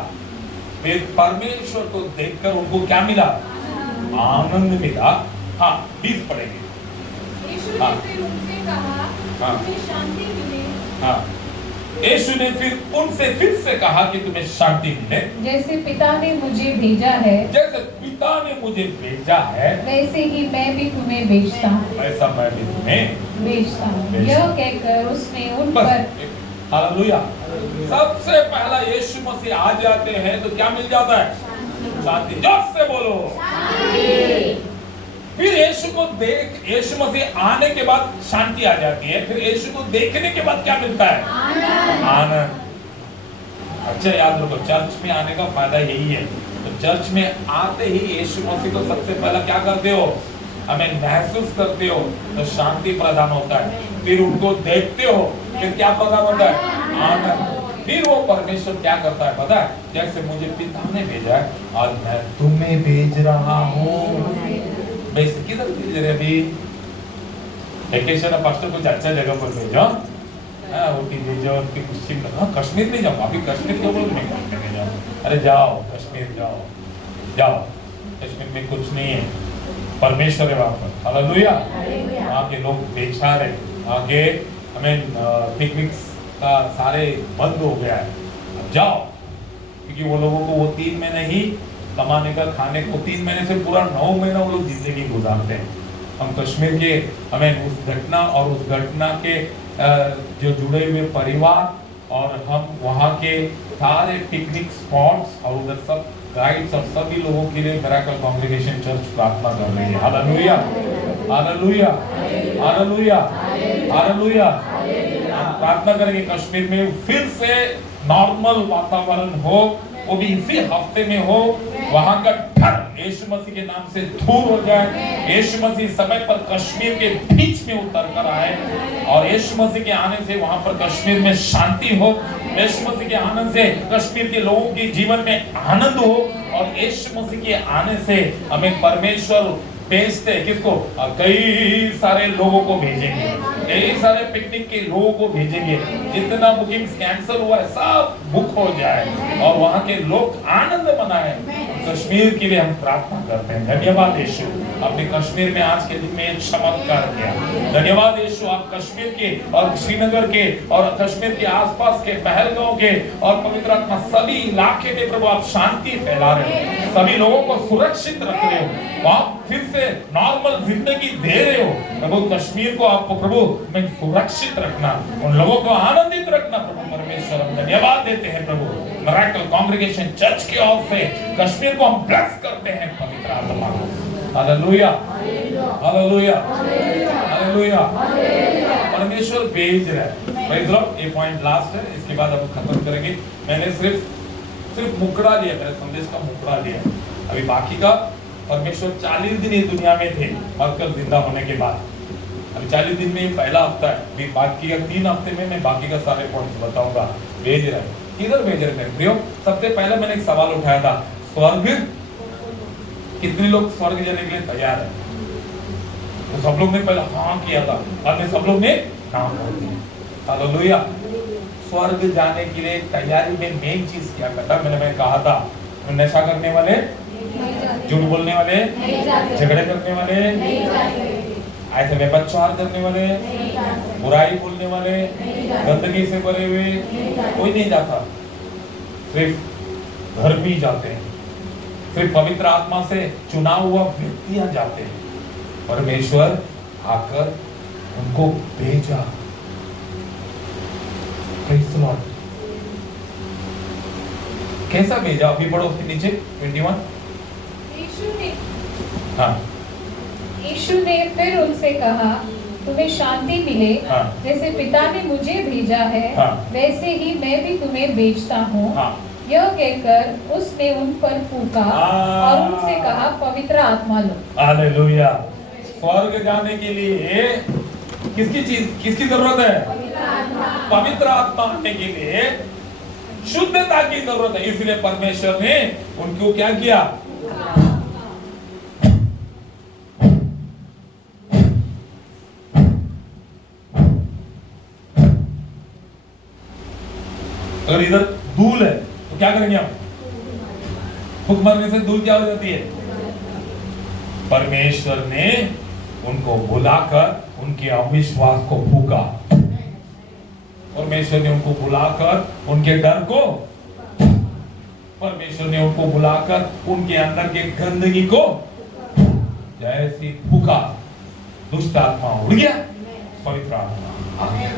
फिर परमेश्वर को देखकर उनको क्या मिला? आनंद मिला। हाँ, 20 पढ़ेंगे। यीशु हाँ। ने फिर उनसे कहा, हाँ। तुम्हें शांति मिले। हाँ, यीशु ने फिर उनसे फिर से कहा कि तुम्हें शांति मिले। जैसे पिता ने मुझे भेजा है, जैसे पिता ने मुझे भेजा है, वैसे ही मैं भी तुम्हें भेजता हूँ, ऐसा मैं भी तुम्हें भेजता हूँ। भेजता यह हूँ। कहकर उसने उन बस। पर हालेलुया। सबसे पहला यीशु मसीह आ जाते हैं तो क्या मिल जाता है? शांति। जोर से बोलो। फिर यीशु मसीह आने के बाद शांति आ जाती है। फिर यीशु को देखने के बाद क्या मिलता है? आनंद। अच्छा याद रखो, चर्च में आने का फायदा यही है। तो चर्च में आते ही यीशु मसीह को सबसे पहला क्या करते हो? हमें महसूस करते हो तो शांति प्रदान होता है। फिर उनको देखते हो, फिर क्या प्रदान होता है? आनंद। फिर वो परमेश्वर क्या करता है पता है? जैसे मुझे पिता ने भेजा है, आज मैं तुम्हें भेज रहा हूँ। वैसे किधर भेज रहे अभी? वेकेशन है, पास्टर कुछ अच्छा जगह पर भेजो। उनकी भेजो, उनकी कुछ कश्मीर में जाओ। अभी कश्मीर क्यों बोल नहीं कश्मीर जाओ? अरे जाओ कश्मीर, जाओ जाओ। कश्मीर में कुछ नहीं है, परमेश्वर है वहाँ पर। हालेलुया। वहाँ के लोग बेचारे, वहाँ के हमें पिकनिक्स का सारे बंद हो गया है। अब जाओ, क्योंकि वो लोगों को वो 3 महीने ही कमाने का, खाने को 3 महीने से पूरा 9 महीना वो लोग जिंदगी गुजारते हैं। हम कश्मीर के हमें उस घटना और उस घटना के जो जुड़े हुए परिवार और हम वहाँ के सारे पिकनिक स्पॉट्स और उधर सब गाइड्स और सभी लोगों के लिए मिरेकल कांग्रेगेशन चर्च प्रार्थना कर रही है। Hallelujah, hallelujah, hallelujah, hallelujah. हम प्रार्थना करेंगे कश्मीर में फिर से नॉर्मल वातावरण हो, वो भी इसी हफ्ते में हो। वहां का डर यीशु मसीह के नाम से दूर हो जाए। यीशु मसीह समय पर कश्मीर के बीच में उतर कर आए और यीशु मसीह के आने से वहां पर कश्मीर में शांति हो। यीशु मसीह के आने से कश्मीर के लोगों के जीवन में आनंद हो और यीशु मसीह के आने से हमें परमेश्वर भेजते किसको? कई सारे लोगों को भेजेंगे, कई सारे पिकनिक के लोगों को भेजेंगे। जितना बुकिंग्स कैंसिल हुआ है सब बुक हो जाए और वहाँ के लोग आनंद मनाए। कश्मीर के लिए हम प्रार्थना करते हैं। धन्यवाद यीशु, आपने कश्मीर में आज के दिन में एक चमत्कार किया। धन्यवाद यीशु, आप कश्मीर के और श्रीनगर के और कश्मीर के आसपास के पहलगांव के और पवित्र आत्मा सभी इलाके में प्रभु आप शांति फैला रहे हो, सभी लोगों को सुरक्षित रख रहे हो, आप फिर से नॉर्मल जिंदगी दे रहे हो। प्रभु कश्मीर को आपको प्रभु में सुरक्षित रखना, उन लोगों को आनंदित रखना। प्रभु परमेश्वर हम धन्यवाद देते हैं प्रभु मिरेकल कांग्रेगेशन चर्च की ओर से कश्मीर को हम ब्लेस करते हैं पवित्र आत्मा। Hallelujah, hallelujah, hallelujah. परमेश्वर भेज रहा है। Praise Lord. ये पॉइंट लास्ट है, इसके बाद हम खत्म करेंगे। मैंने सिर्फ मुकड़ा लिया, मेरे संदेश का मुकड़ा लिया। अभी बाकी का परमेश्वर 40 दिन इस दुनिया में थे मरकर जिंदा होने के बाद। अभी 40 दिन में ये पहला हफ्ता है, बाकी का 3 हफ्ते में मैं बाकी का सारे पॉइंट्स बताऊंगा। भेज रहा है, किधर भेज रहे हैं प्रियो? सबसे पहले मैंने एक सवाल उठाया था, स्वर्ग कितने लोग स्वर्ग जाने के लिए तैयार है? तो सब लोग ने पहले हाँ किया था, बाद में सब लोग ने हाँ कर दिया। हालेलुया। स्वर्ग जाने के लिए तैयारी में मेन चीज क्या करता? मैंने कहा था, नशा करने वाले, झूठ बोलने वाले, झगड़े करने वाले, ऐसे व्यभिचार करने वाले, बुराई बोलने वाले, गंदगी से भरे हुए कोई नहीं जाता। सिर्फ धर्मी जाते हैं, सिर्फ पवित्र आत्मा से चुना हुआ व्यक्तियां जाते हैं। परमेश्वर आकर उनको भेजा। Praise the Lord। कैसा भेजा? अभी पढ़ो उसके नीचे 21। हाँ, यीशु ने फिर उनसे कहा, तुम्हें शांति मिले। हाँ। जैसे पिता ने मुझे भेजा है, हाँ। वैसे ही मैं भी तुम्हें भेजता हूँ। हाँ। यह कहकर उसने उन पर फूंका और उनसे कहा, पवित्र आत्मा लो। हालेलुया। स्वर्ग जाने के लिए किसकी जरूरत है? पवित्र आत्मा आने के लिए शुद्धता की जरूरत है। इसलिए परमेश्वर ने उनको क्या किया? अगर इधर धूल है तो क्या करेंगे हम? फूंक मारने से धूल क्या हो जाती है? परमेश्वर ने उनको बुलाकर उनके अविश्वास को फूंका। परमेश्वर ने उनको बुलाकर उनके डर को, परमेश्वर ने उनको बुलाकर उनके अंदर के गंदगी को जैसी फूंका, दुष्ट आत्मा उड़ गया, पवित्र आत्मा आ गया।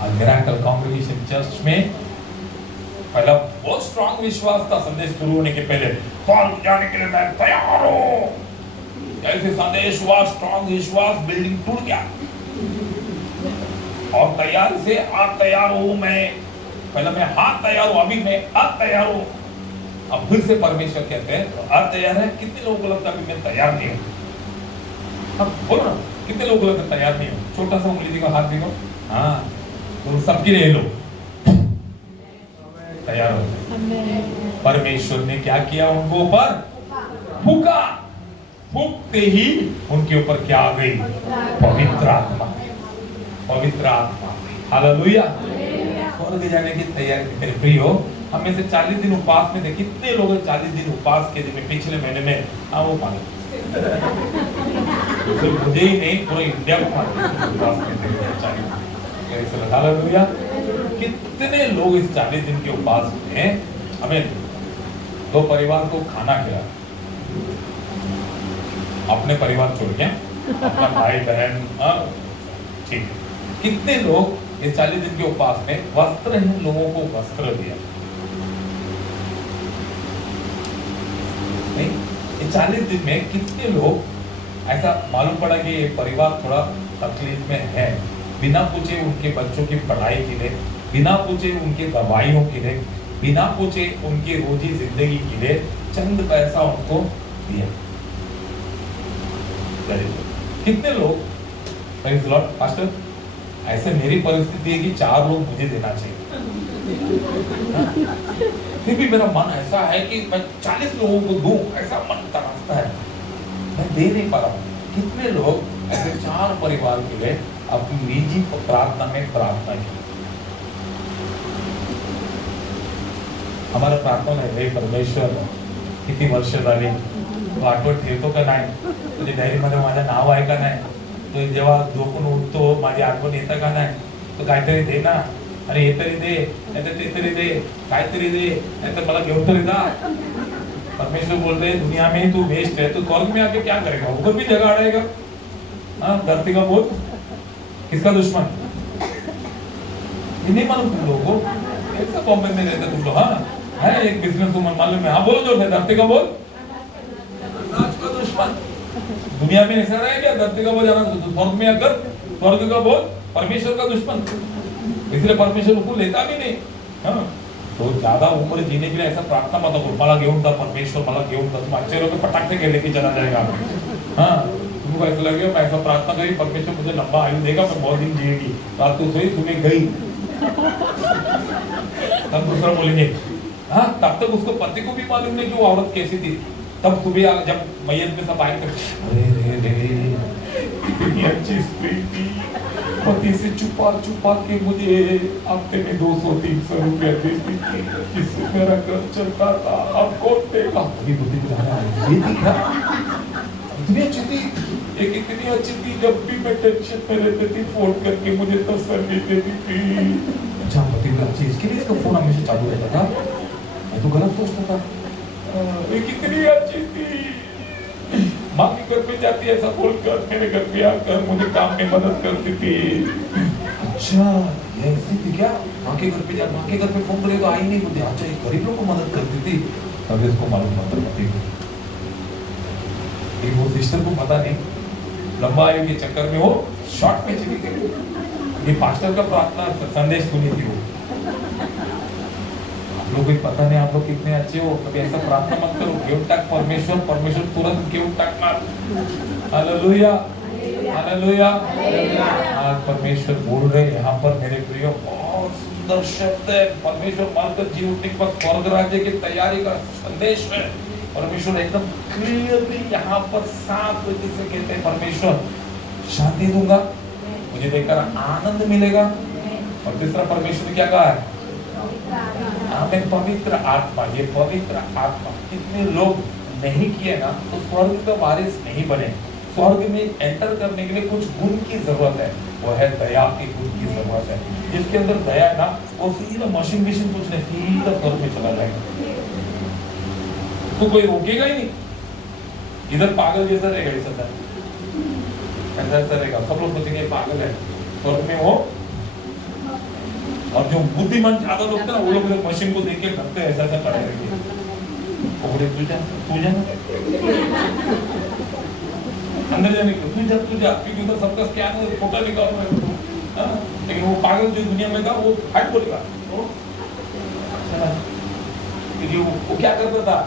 आज मिराकल कांग्रेगेशन चर्च में पहला बहुत स्ट्रांग विश्वास था। संदेश शुरू होने के पहले स्वर्ग जाने के लिए मैं तैयार हूं। ऐसे संदेश हुआ, स्ट्रांग विश्वास, बिल्डिंग टूट गया। और तैयार से आज तैयार हूं मैं, पहले मैं हाथ तैयार हूं, अभी मैं आज तैयार हूं। अब फिर से परमेश्वर कहते हैं आज तैयार है। कितने लोगों को लगता है मैं तैयार नहीं हूं? अब बोलो ना, कितने लोगों को लगता है तैयार नहीं हूं? छोटा सा उंगली दिखाओ, हाथ दिखाओ। हाँ, तो सबके लिए लो तैयार हो। परमेश्वर ने क्या किया? उनको ऊपर फूंका। फूंकते ही उनके ऊपर क्या आ गई? पवित्र आत्मा। पवित्र आत्मा। हालेलुया। स्वर्ग जाने की तैयारी मेरे प्रियो। हम में से 40 दिन उपवास में थे। कितने लोग 40 दिन उपवास के दिन पिछले महीने में? हाँ, वो मानो तो मुझे ही नहीं, पूरे इंडिया को उपवास में थे। हालेलुया। कितने लोग इस 40 दिन के उपवास में हमें 2 परिवार को खाना खिला, अपने परिवार छोड़ के, अपना भाई बहन, ठीक। कितने लोग इस 40 दिन के उपवास में वस्त्रहीन लोगों को वस्त्र दिया? नहीं, इस 40 दिन में कितने लोग ऐसा मालूम पड़ा कि ये परिवार थोड़ा तकलीफ में है, बिना पूछे उनके बच्चों की पढ़ाई के लिए, बिना पूछे उनके दवाइयों के लिए, बिना पूछे उनकी रोजी जिंदगी के लिए चंद पैसा उनको दिया। कितने लोग? Praise the Lord. पास्टर, ऐसे मेरी परिस्थिति है कि 4 लोग मुझे देना चाहिए, फिर भी मेरा मन ऐसा है कि मैं 40 लोगों को दूं, ऐसा मन तरासता है, मैं दे नहीं पा रहा हूं। कितने लोग ऐसे 4 परिवार के लिए अपनी निजी प्रार्थना में प्रार्थना की? हमारा प्रार्थना है, हे परमेश्वर किती वर्ष झाली तू आठवण ठेवतो का नाही? तुझ्या डायरीमध्ये माझं नाव आहे का नाही? तो जेव्हा झोपून उठतो माझी आठवण येतं का नाही? तो काहीतरी दे ना, अरे हे तरी दे, नाहीतर ते तरी दे, काहीतरी दे, नाहीतर मला घेऊन तरी जा। परमेश्वर बोलते हैं दुनिया में तू वेस्ट है, तू स्वर्ग में आके क्या करेगा? ऊपर भी जगह आड़ेगा। हाँ, धरती का बोझ किसका दुश्मन? ये नहीं मालूम तुम लोगों को? ऐसा बॉम्बे में रहते तुम लोग। हाँ है एक बिजनेस वुमन मालूम है। हाँ बोलो जो है, धरती का बोझ राज का दुश्मन। दुनिया में ऐसा रहे क्या? धरती का बोझ आना, स्वर्ग में आकर स्वर्ग का बोझ परमेश्वर का दुश्मन। इसलिए परमेश्वर उसको लेता भी नहीं। हाँ, तो ज्यादा उम्र जीने के लिए ऐसा प्रार्थना मत करो, मला घेऊन जा परमेश्वर, मला घेऊन जा। तुम अच्छे लोग पटाख से खेल लेके चला जाएगा। हाँ, तुमको ऐसा लगेगा मैं ऐसा प्रार्थना करी, परमेश्वर मुझे लंबा आयु देगा, मैं बहुत दिन जिएगी। रात को सोई, सुबह गई। तब दूसरा बोलेंगे हाँ, तब तक उसको पति को भी मालूम नहीं कि वो औरत कैसी थी। तब सुबह जब मैयत में सब आएंगे, अरे रे रे कितनी अच्छी स्त्री थी, पति से छुपा छुपा के मुझे हफ्ते में 200-300 रुपया देती थी, जिससे मेरा घर चलता था। अब कौन देगा? ये दिखा इतनी अच्छी थी, ये कितनी अच्छी थी, जब भी मैं टेंशन में रहती थी फोन करके मुझे तसल्ली देती थी। अच्छा पति अच्छी, इसके लिए इसका फोन हमेशा चालू रहता था, मैं तो गलत सोचता था। ये कितनी अच्छी थी, माँ के घर पे जाती है ऐसा बोलकर मेरे घर पे आकर मुझे काम में मदद करती थी। अच्छा ये ऐसी थी क्या, माँ के घर पे फोन करे तो आई नहीं मुझे, अच्छा ये गरीब लोग को मदद करती थी। तब इसको मालूम पता पति को, वो सिस्टर को पता नहीं, लंबा आयु के चक्कर में वो शॉर्ट में चली गई। ये पास्टर का प्रार्थना संदेश सुनी थी वो। आप लोग को पता नहीं आप लोग कितने अच्छे हो, कभी ऐसा प्रार्थना मत करो, घेऊन टाक परमेश्वर तुरंत घेऊन टाकणार। Hallelujah hallelujah. आज परमेश्वर बोल रहे यहाँ पर मेरे प्रिय, बहुत सुंदर शब्द है। परमेश्वर मानकर जी उठने के बाद स्वर्ग राज्य की तैयारी का संदेश है। परमेश्वर एकदम क्लियरली यहाँ पर साफ रीति से कहते हैं, परमेश्वर शांति दूंगा, मुझे देखकर आनंद मिलेगा। और तीसरा परमेश्वर ने क्या कहा है, हमें पवित्र आत्मा, ये पवित्र आत्मा कितने लोग नहीं किए ना तो स्वर्ग का वारिस नहीं बने। स्वर्ग में एंटर करने के लिए कुछ गुण की जरूरत है, वो है दया के गुण की जरूरत है। जिसके अंदर दया है ना वो सीधा मशीन कुछ नहीं, सीधा स्वर्ग में चला जाएगा, तो कोई रोकेगा ही नहीं। इधर पागल जैसा रहेगा, ऐसा रहेगा, सब लोग सोचेंगे पागल है, स्वर्ग में वो। और जो बुद्धिमान ज्यादा लोग थे ना वो लोग मशीन को देख के करते ऐसा खड़े रहेंगे, अंदर जाने के तू जा, क्योंकि उधर सबका स्कैन है, फोटो निकाल रहा है। लेकिन वो पागल जो दुनिया में था वो हट बोलेगा, क्योंकि वो क्या करता था,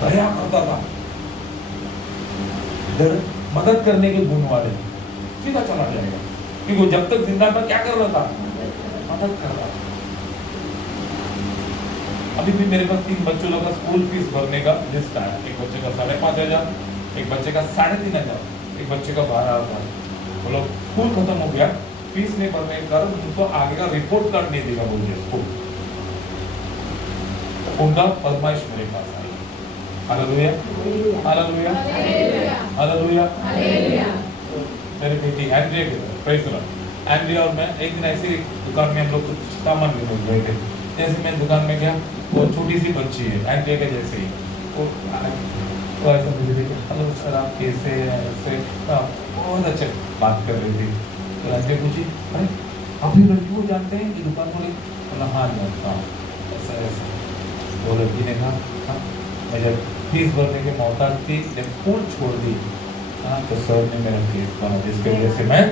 दया करता था, मदद करने के गुण वाले, सीधा चला जाएगा। क्योंकि जब तक जिंदा था क्या कर रहा था, मदद कर रहा था। अभी भी मेरे पास 3 बच्चों लोग का स्कूल फीस भरने का लिस्ट आया। एक बच्चे का 5,500, एक बच्चे का 3,500, एक बच्चे का 12,000। वो लोग स्कूल खत्म हो गया, फीस नहीं भरने के कारण उनको आगे का रिपोर्ट कार्ड नहीं देगा बोलिए स्कूल। उनका फरमाइश मेरे पास आई। Hallelujah hallelujah hallelujah. मेरी बेटी एंड्रिया की तरफ, प्रेज़ द लॉर्ड। एंड्रिया और मैं एक दिन ऐसी दुकान में हम लोग कुछ सामान लेने गए थे। जैसे मैं दुकान में गया, वो छोटी सी बच्ची है एंड्रिया के जैसे ही, वो ऐसा मुझे देखा, हेलो सर आप कैसे हैं, ऐसे बहुत अच्छे बात कर रही थी। तो एंड्रिया पूछी, अरे आप ये लड़की को जानते हैं कि दुकान वाले? बोला हाँ जानता हूँ, ऐसा ऐसा। वो लड़की ने कहा हाँ, मैं जब फीस भरने के मोहताज थी, जब स्कूल छोड़ दी हाँ तो सर ने मेरा फीस भरा, जिसकी वजह से मैं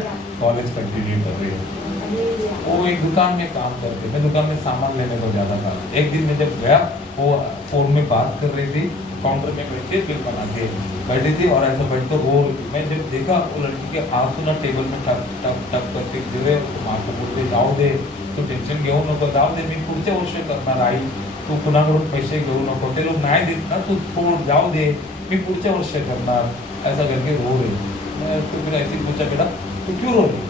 कॉलेज कंटिन्यू कर रही हूँ। वो एक दुकान में काम करते, मैं दुकान में सामान लेने को जाता था। एक दिन मैं जब गया, वो फोन में बात कर रही थी, काउंटर में बैठी बिल बना के बैठी थी और ऐसा बैठ कर रो रही थी। मैं जब देखा वो लड़की के आंसू ना टेबल में टक टक टक करके गिरे, तो माँ को बोलते जाओ दे, तो टेन्शन घेऊ नको, जाऊ दे, मी पुढच्या वर्षी करणार आई, तू कुणाकडून पैसे घेऊ नको, ते लोग नाही देत ना, तू छोड़ जाओ दे, मी पुढच्या वर्षी करणार, ऐसा करके रो रही। मैं उसको फिर ऐसे पूछा, बेटा तू क्यों रो रही,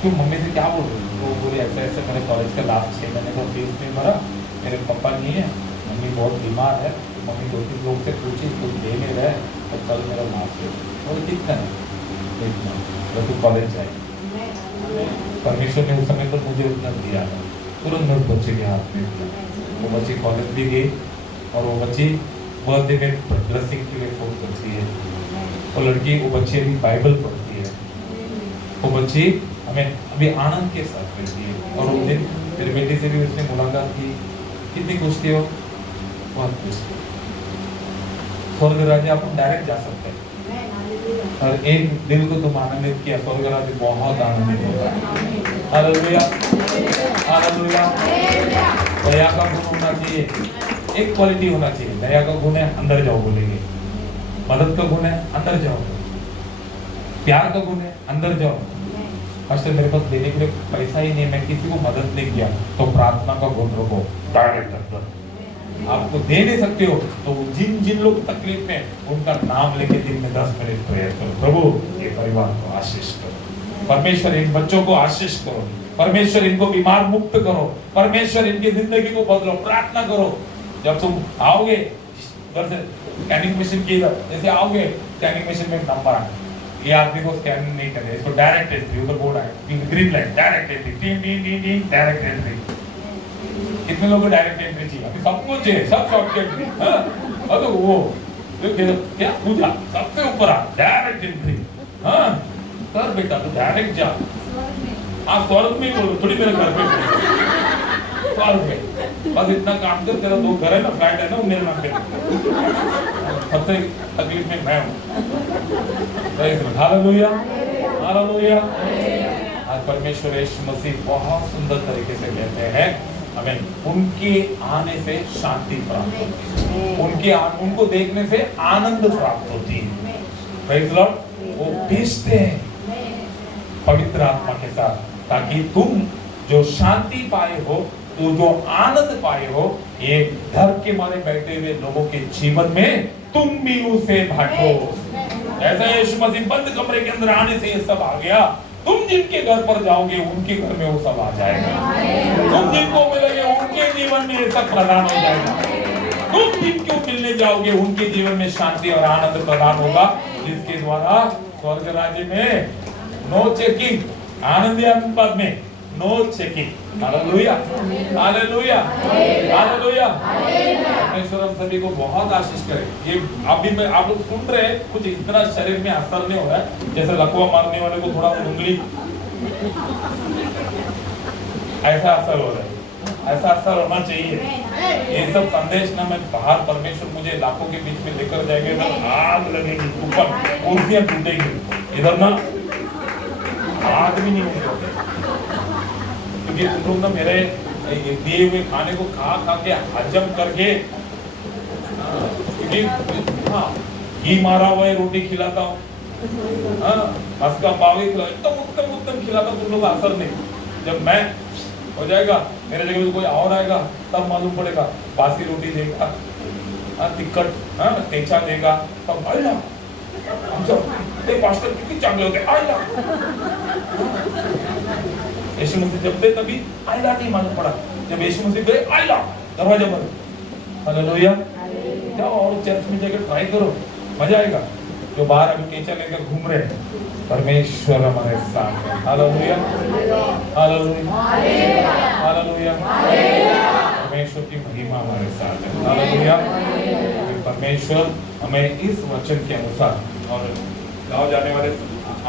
क्यों मम्मी से क्या बोल रही? तो बोली ऐसे ऐसे मेरे कॉलेज का लास्ट 6 महीने का फीस नहीं भरा, मेरे पापा नहीं है, मम्मी बहुत बीमार है, मम्मी 2-3 लोग से पूछी कुछ दे नहीं रहे, तो कल मेरा माफ है। और कितना है इतना, तो तू कॉलेज जाए। परमेश्वर ने उस समय पर मुझे उतना दिया, तुरंत उस बच्चे के हाथ में, वो बच्ची कॉलेज भी गई और वो बच्ची बर्थडे में ब्लेसिंग के लिए फोन करती है। वो लड़की, वो बच्ची अभी बाइबल पढ़ती है, वो बच्ची हमें अभी आनंद के साथ रहती है। और उस दिन मेरी बेटी से भी उसने मुलाकात की, कितनी खुश थी वो, बहुत खुश। स्वर्ग राज्य आप डायरेक्ट जा सकते हैं, और एक दिल को तुम आनंदित किया, स्वर्ग राज्य बहुत आनंदित होगा। Hallelujah hallelujah. दया का गुण होना चाहिए, एक क्वालिटी होना चाहिए। दया का गुण है अंदर जाओ बोलेंगे, मदद का गुण है अंदर जाओ, प्यार का गुण है अंदर जाओ। आज मेरे पास देने के लिए पैसा ही नहीं, मैं किसी को मदद नहीं किया, तो प्रार्थना का गुण रखो, डायरेक्ट अंदर। आपको दे नहीं सकते हो तो जिन जिन लोग तकलीफ में, उनका नाम लेके दिन में 10 मिनट प्रेयर करो, प्रभु ये परिवार को आशीष करो, परमेश्वर इन बच्चों को आशीष करो, परमेश्वर इनको बीमार मुक्त करो, परमेश्वर इनकी जिंदगी को बदलो, प्रार्थना करो। जब तुम आओगे उधर से स्कैनिंग मशीन की इधर जैसे आओगे, स्कैनिंग मशीन में एक नंबर है, ये आदमी को स्कैन नहीं करना, इसको डायरेक्ट एंट्री, उधर बोर्ड है green light, direct entry, team team team team direct entry. कितने लोगों को डायरेक्ट एंट्री चाहिए? अभी सबको चाहिए, सब शॉर्टकट। हाँ, अब वो क्या पूजा सबसे ऊपर आ, डायरेक्ट एंट्री। हाँ कर बेटा, तो डायरेक्ट जा। हाँ स्वर्ग में बोलो, थोड़ी मेरे घर पे स्वर्ग में। बस इतना काम कर, तेरा 2 घर है ना, फ्लैट है ना, वो मेरे नाम पे। सबसे तकलीफ में मैं हूँ। Hallelujah hallelujah. आज परमेश्वर यीशु मसीह बहुत सुंदर तरीके से कहते हैं हमें उनके आने से शांति प्राप्त होती है, उनको देखने से आनंद प्राप्त होती है। Praise Lord. वो भेजते हैं पवित्र आत्मा के साथ, ताकि तुम जो शांति पाए हो, तो जो आनंद पाए हो, ये डर के मारे बैठे हुए लोगों के जीवन में तुम भी उसे बांटो। ऐसा यीशु मसीह बंद कमरे के अंदर आने से ये सब आ गया, तुम जिनके घर पर जाओगे उनके घर में वो सब आ जाएगा। तुम जिनको मिलोगे उनके जीवन में ये सब प्रदान हो जाएगा। तुम जिनको मिलने जाओगे उनके जीवन में शांति और आनंद प्रदान होगा, जिसके द्वारा स्वर्ग राज्य में नो चेकिंग, आनंद पद में no checking. Hallelujah hallelujah hallelujah. परमेश्वर हम सभी को बहुत आशीष करे। ये अभी मैं आप लोग सुन रहे हैं, कुछ इतना शरीर में असर नहीं हो रहा है, जैसे लकवा मारने वाले को थोड़ा उंगली ऐसा असर हो रहा है, ऐसा असर होना चाहिए। ये सब संदेश ना मैं बाहर, परमेश्वर मुझे लाखों के बीच में लेकर जाएंगे ना, आग लगेगी, ऊपर कुर्सियां टूटेगी, इधर ना आग भी नहीं होगी, क्योंकि तुम लोग ना मेरे दिए हुए खाने को खा खा के हजम करके, क्योंकि हाँ घी मारा हुआ है रोटी खिलाता हूँ, मस्का पाव एकदम उत्तम उत्तम खिलाता हूँ, तुम लोग असर नहीं। जब मैं हो जाएगा, मेरे जगह कोई और आएगा, तब मालूम पड़ेगा। बासी रोटी देगा, तिखट तेचा देगा, तब आएगा ते पास्टर किती चांगले होते, आएगा। यीशु मसीह जब थे तभी आएगा नहीं मालूम पड़ा, जब यीशु मसीह गए आएगा दरवाजा पर। हालेलुया। जाओ और चर्च में जाकर ट्राई करो, मजा आएगा। जो बाहर अभी टेचा लेकर घूम रहे हैं, परमेश्वर हमारे साथ है। Hallelujah hallelujah hallelujah. परमेश्वर की महिमा हमारे साथ है। हालेलुया। परमेश्वर हमें इस वचन के अनुसार, और गाँव जाने वाले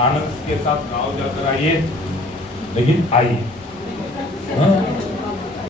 आनंद के साथ गाँव जाकर आइए, लेकिन आइए।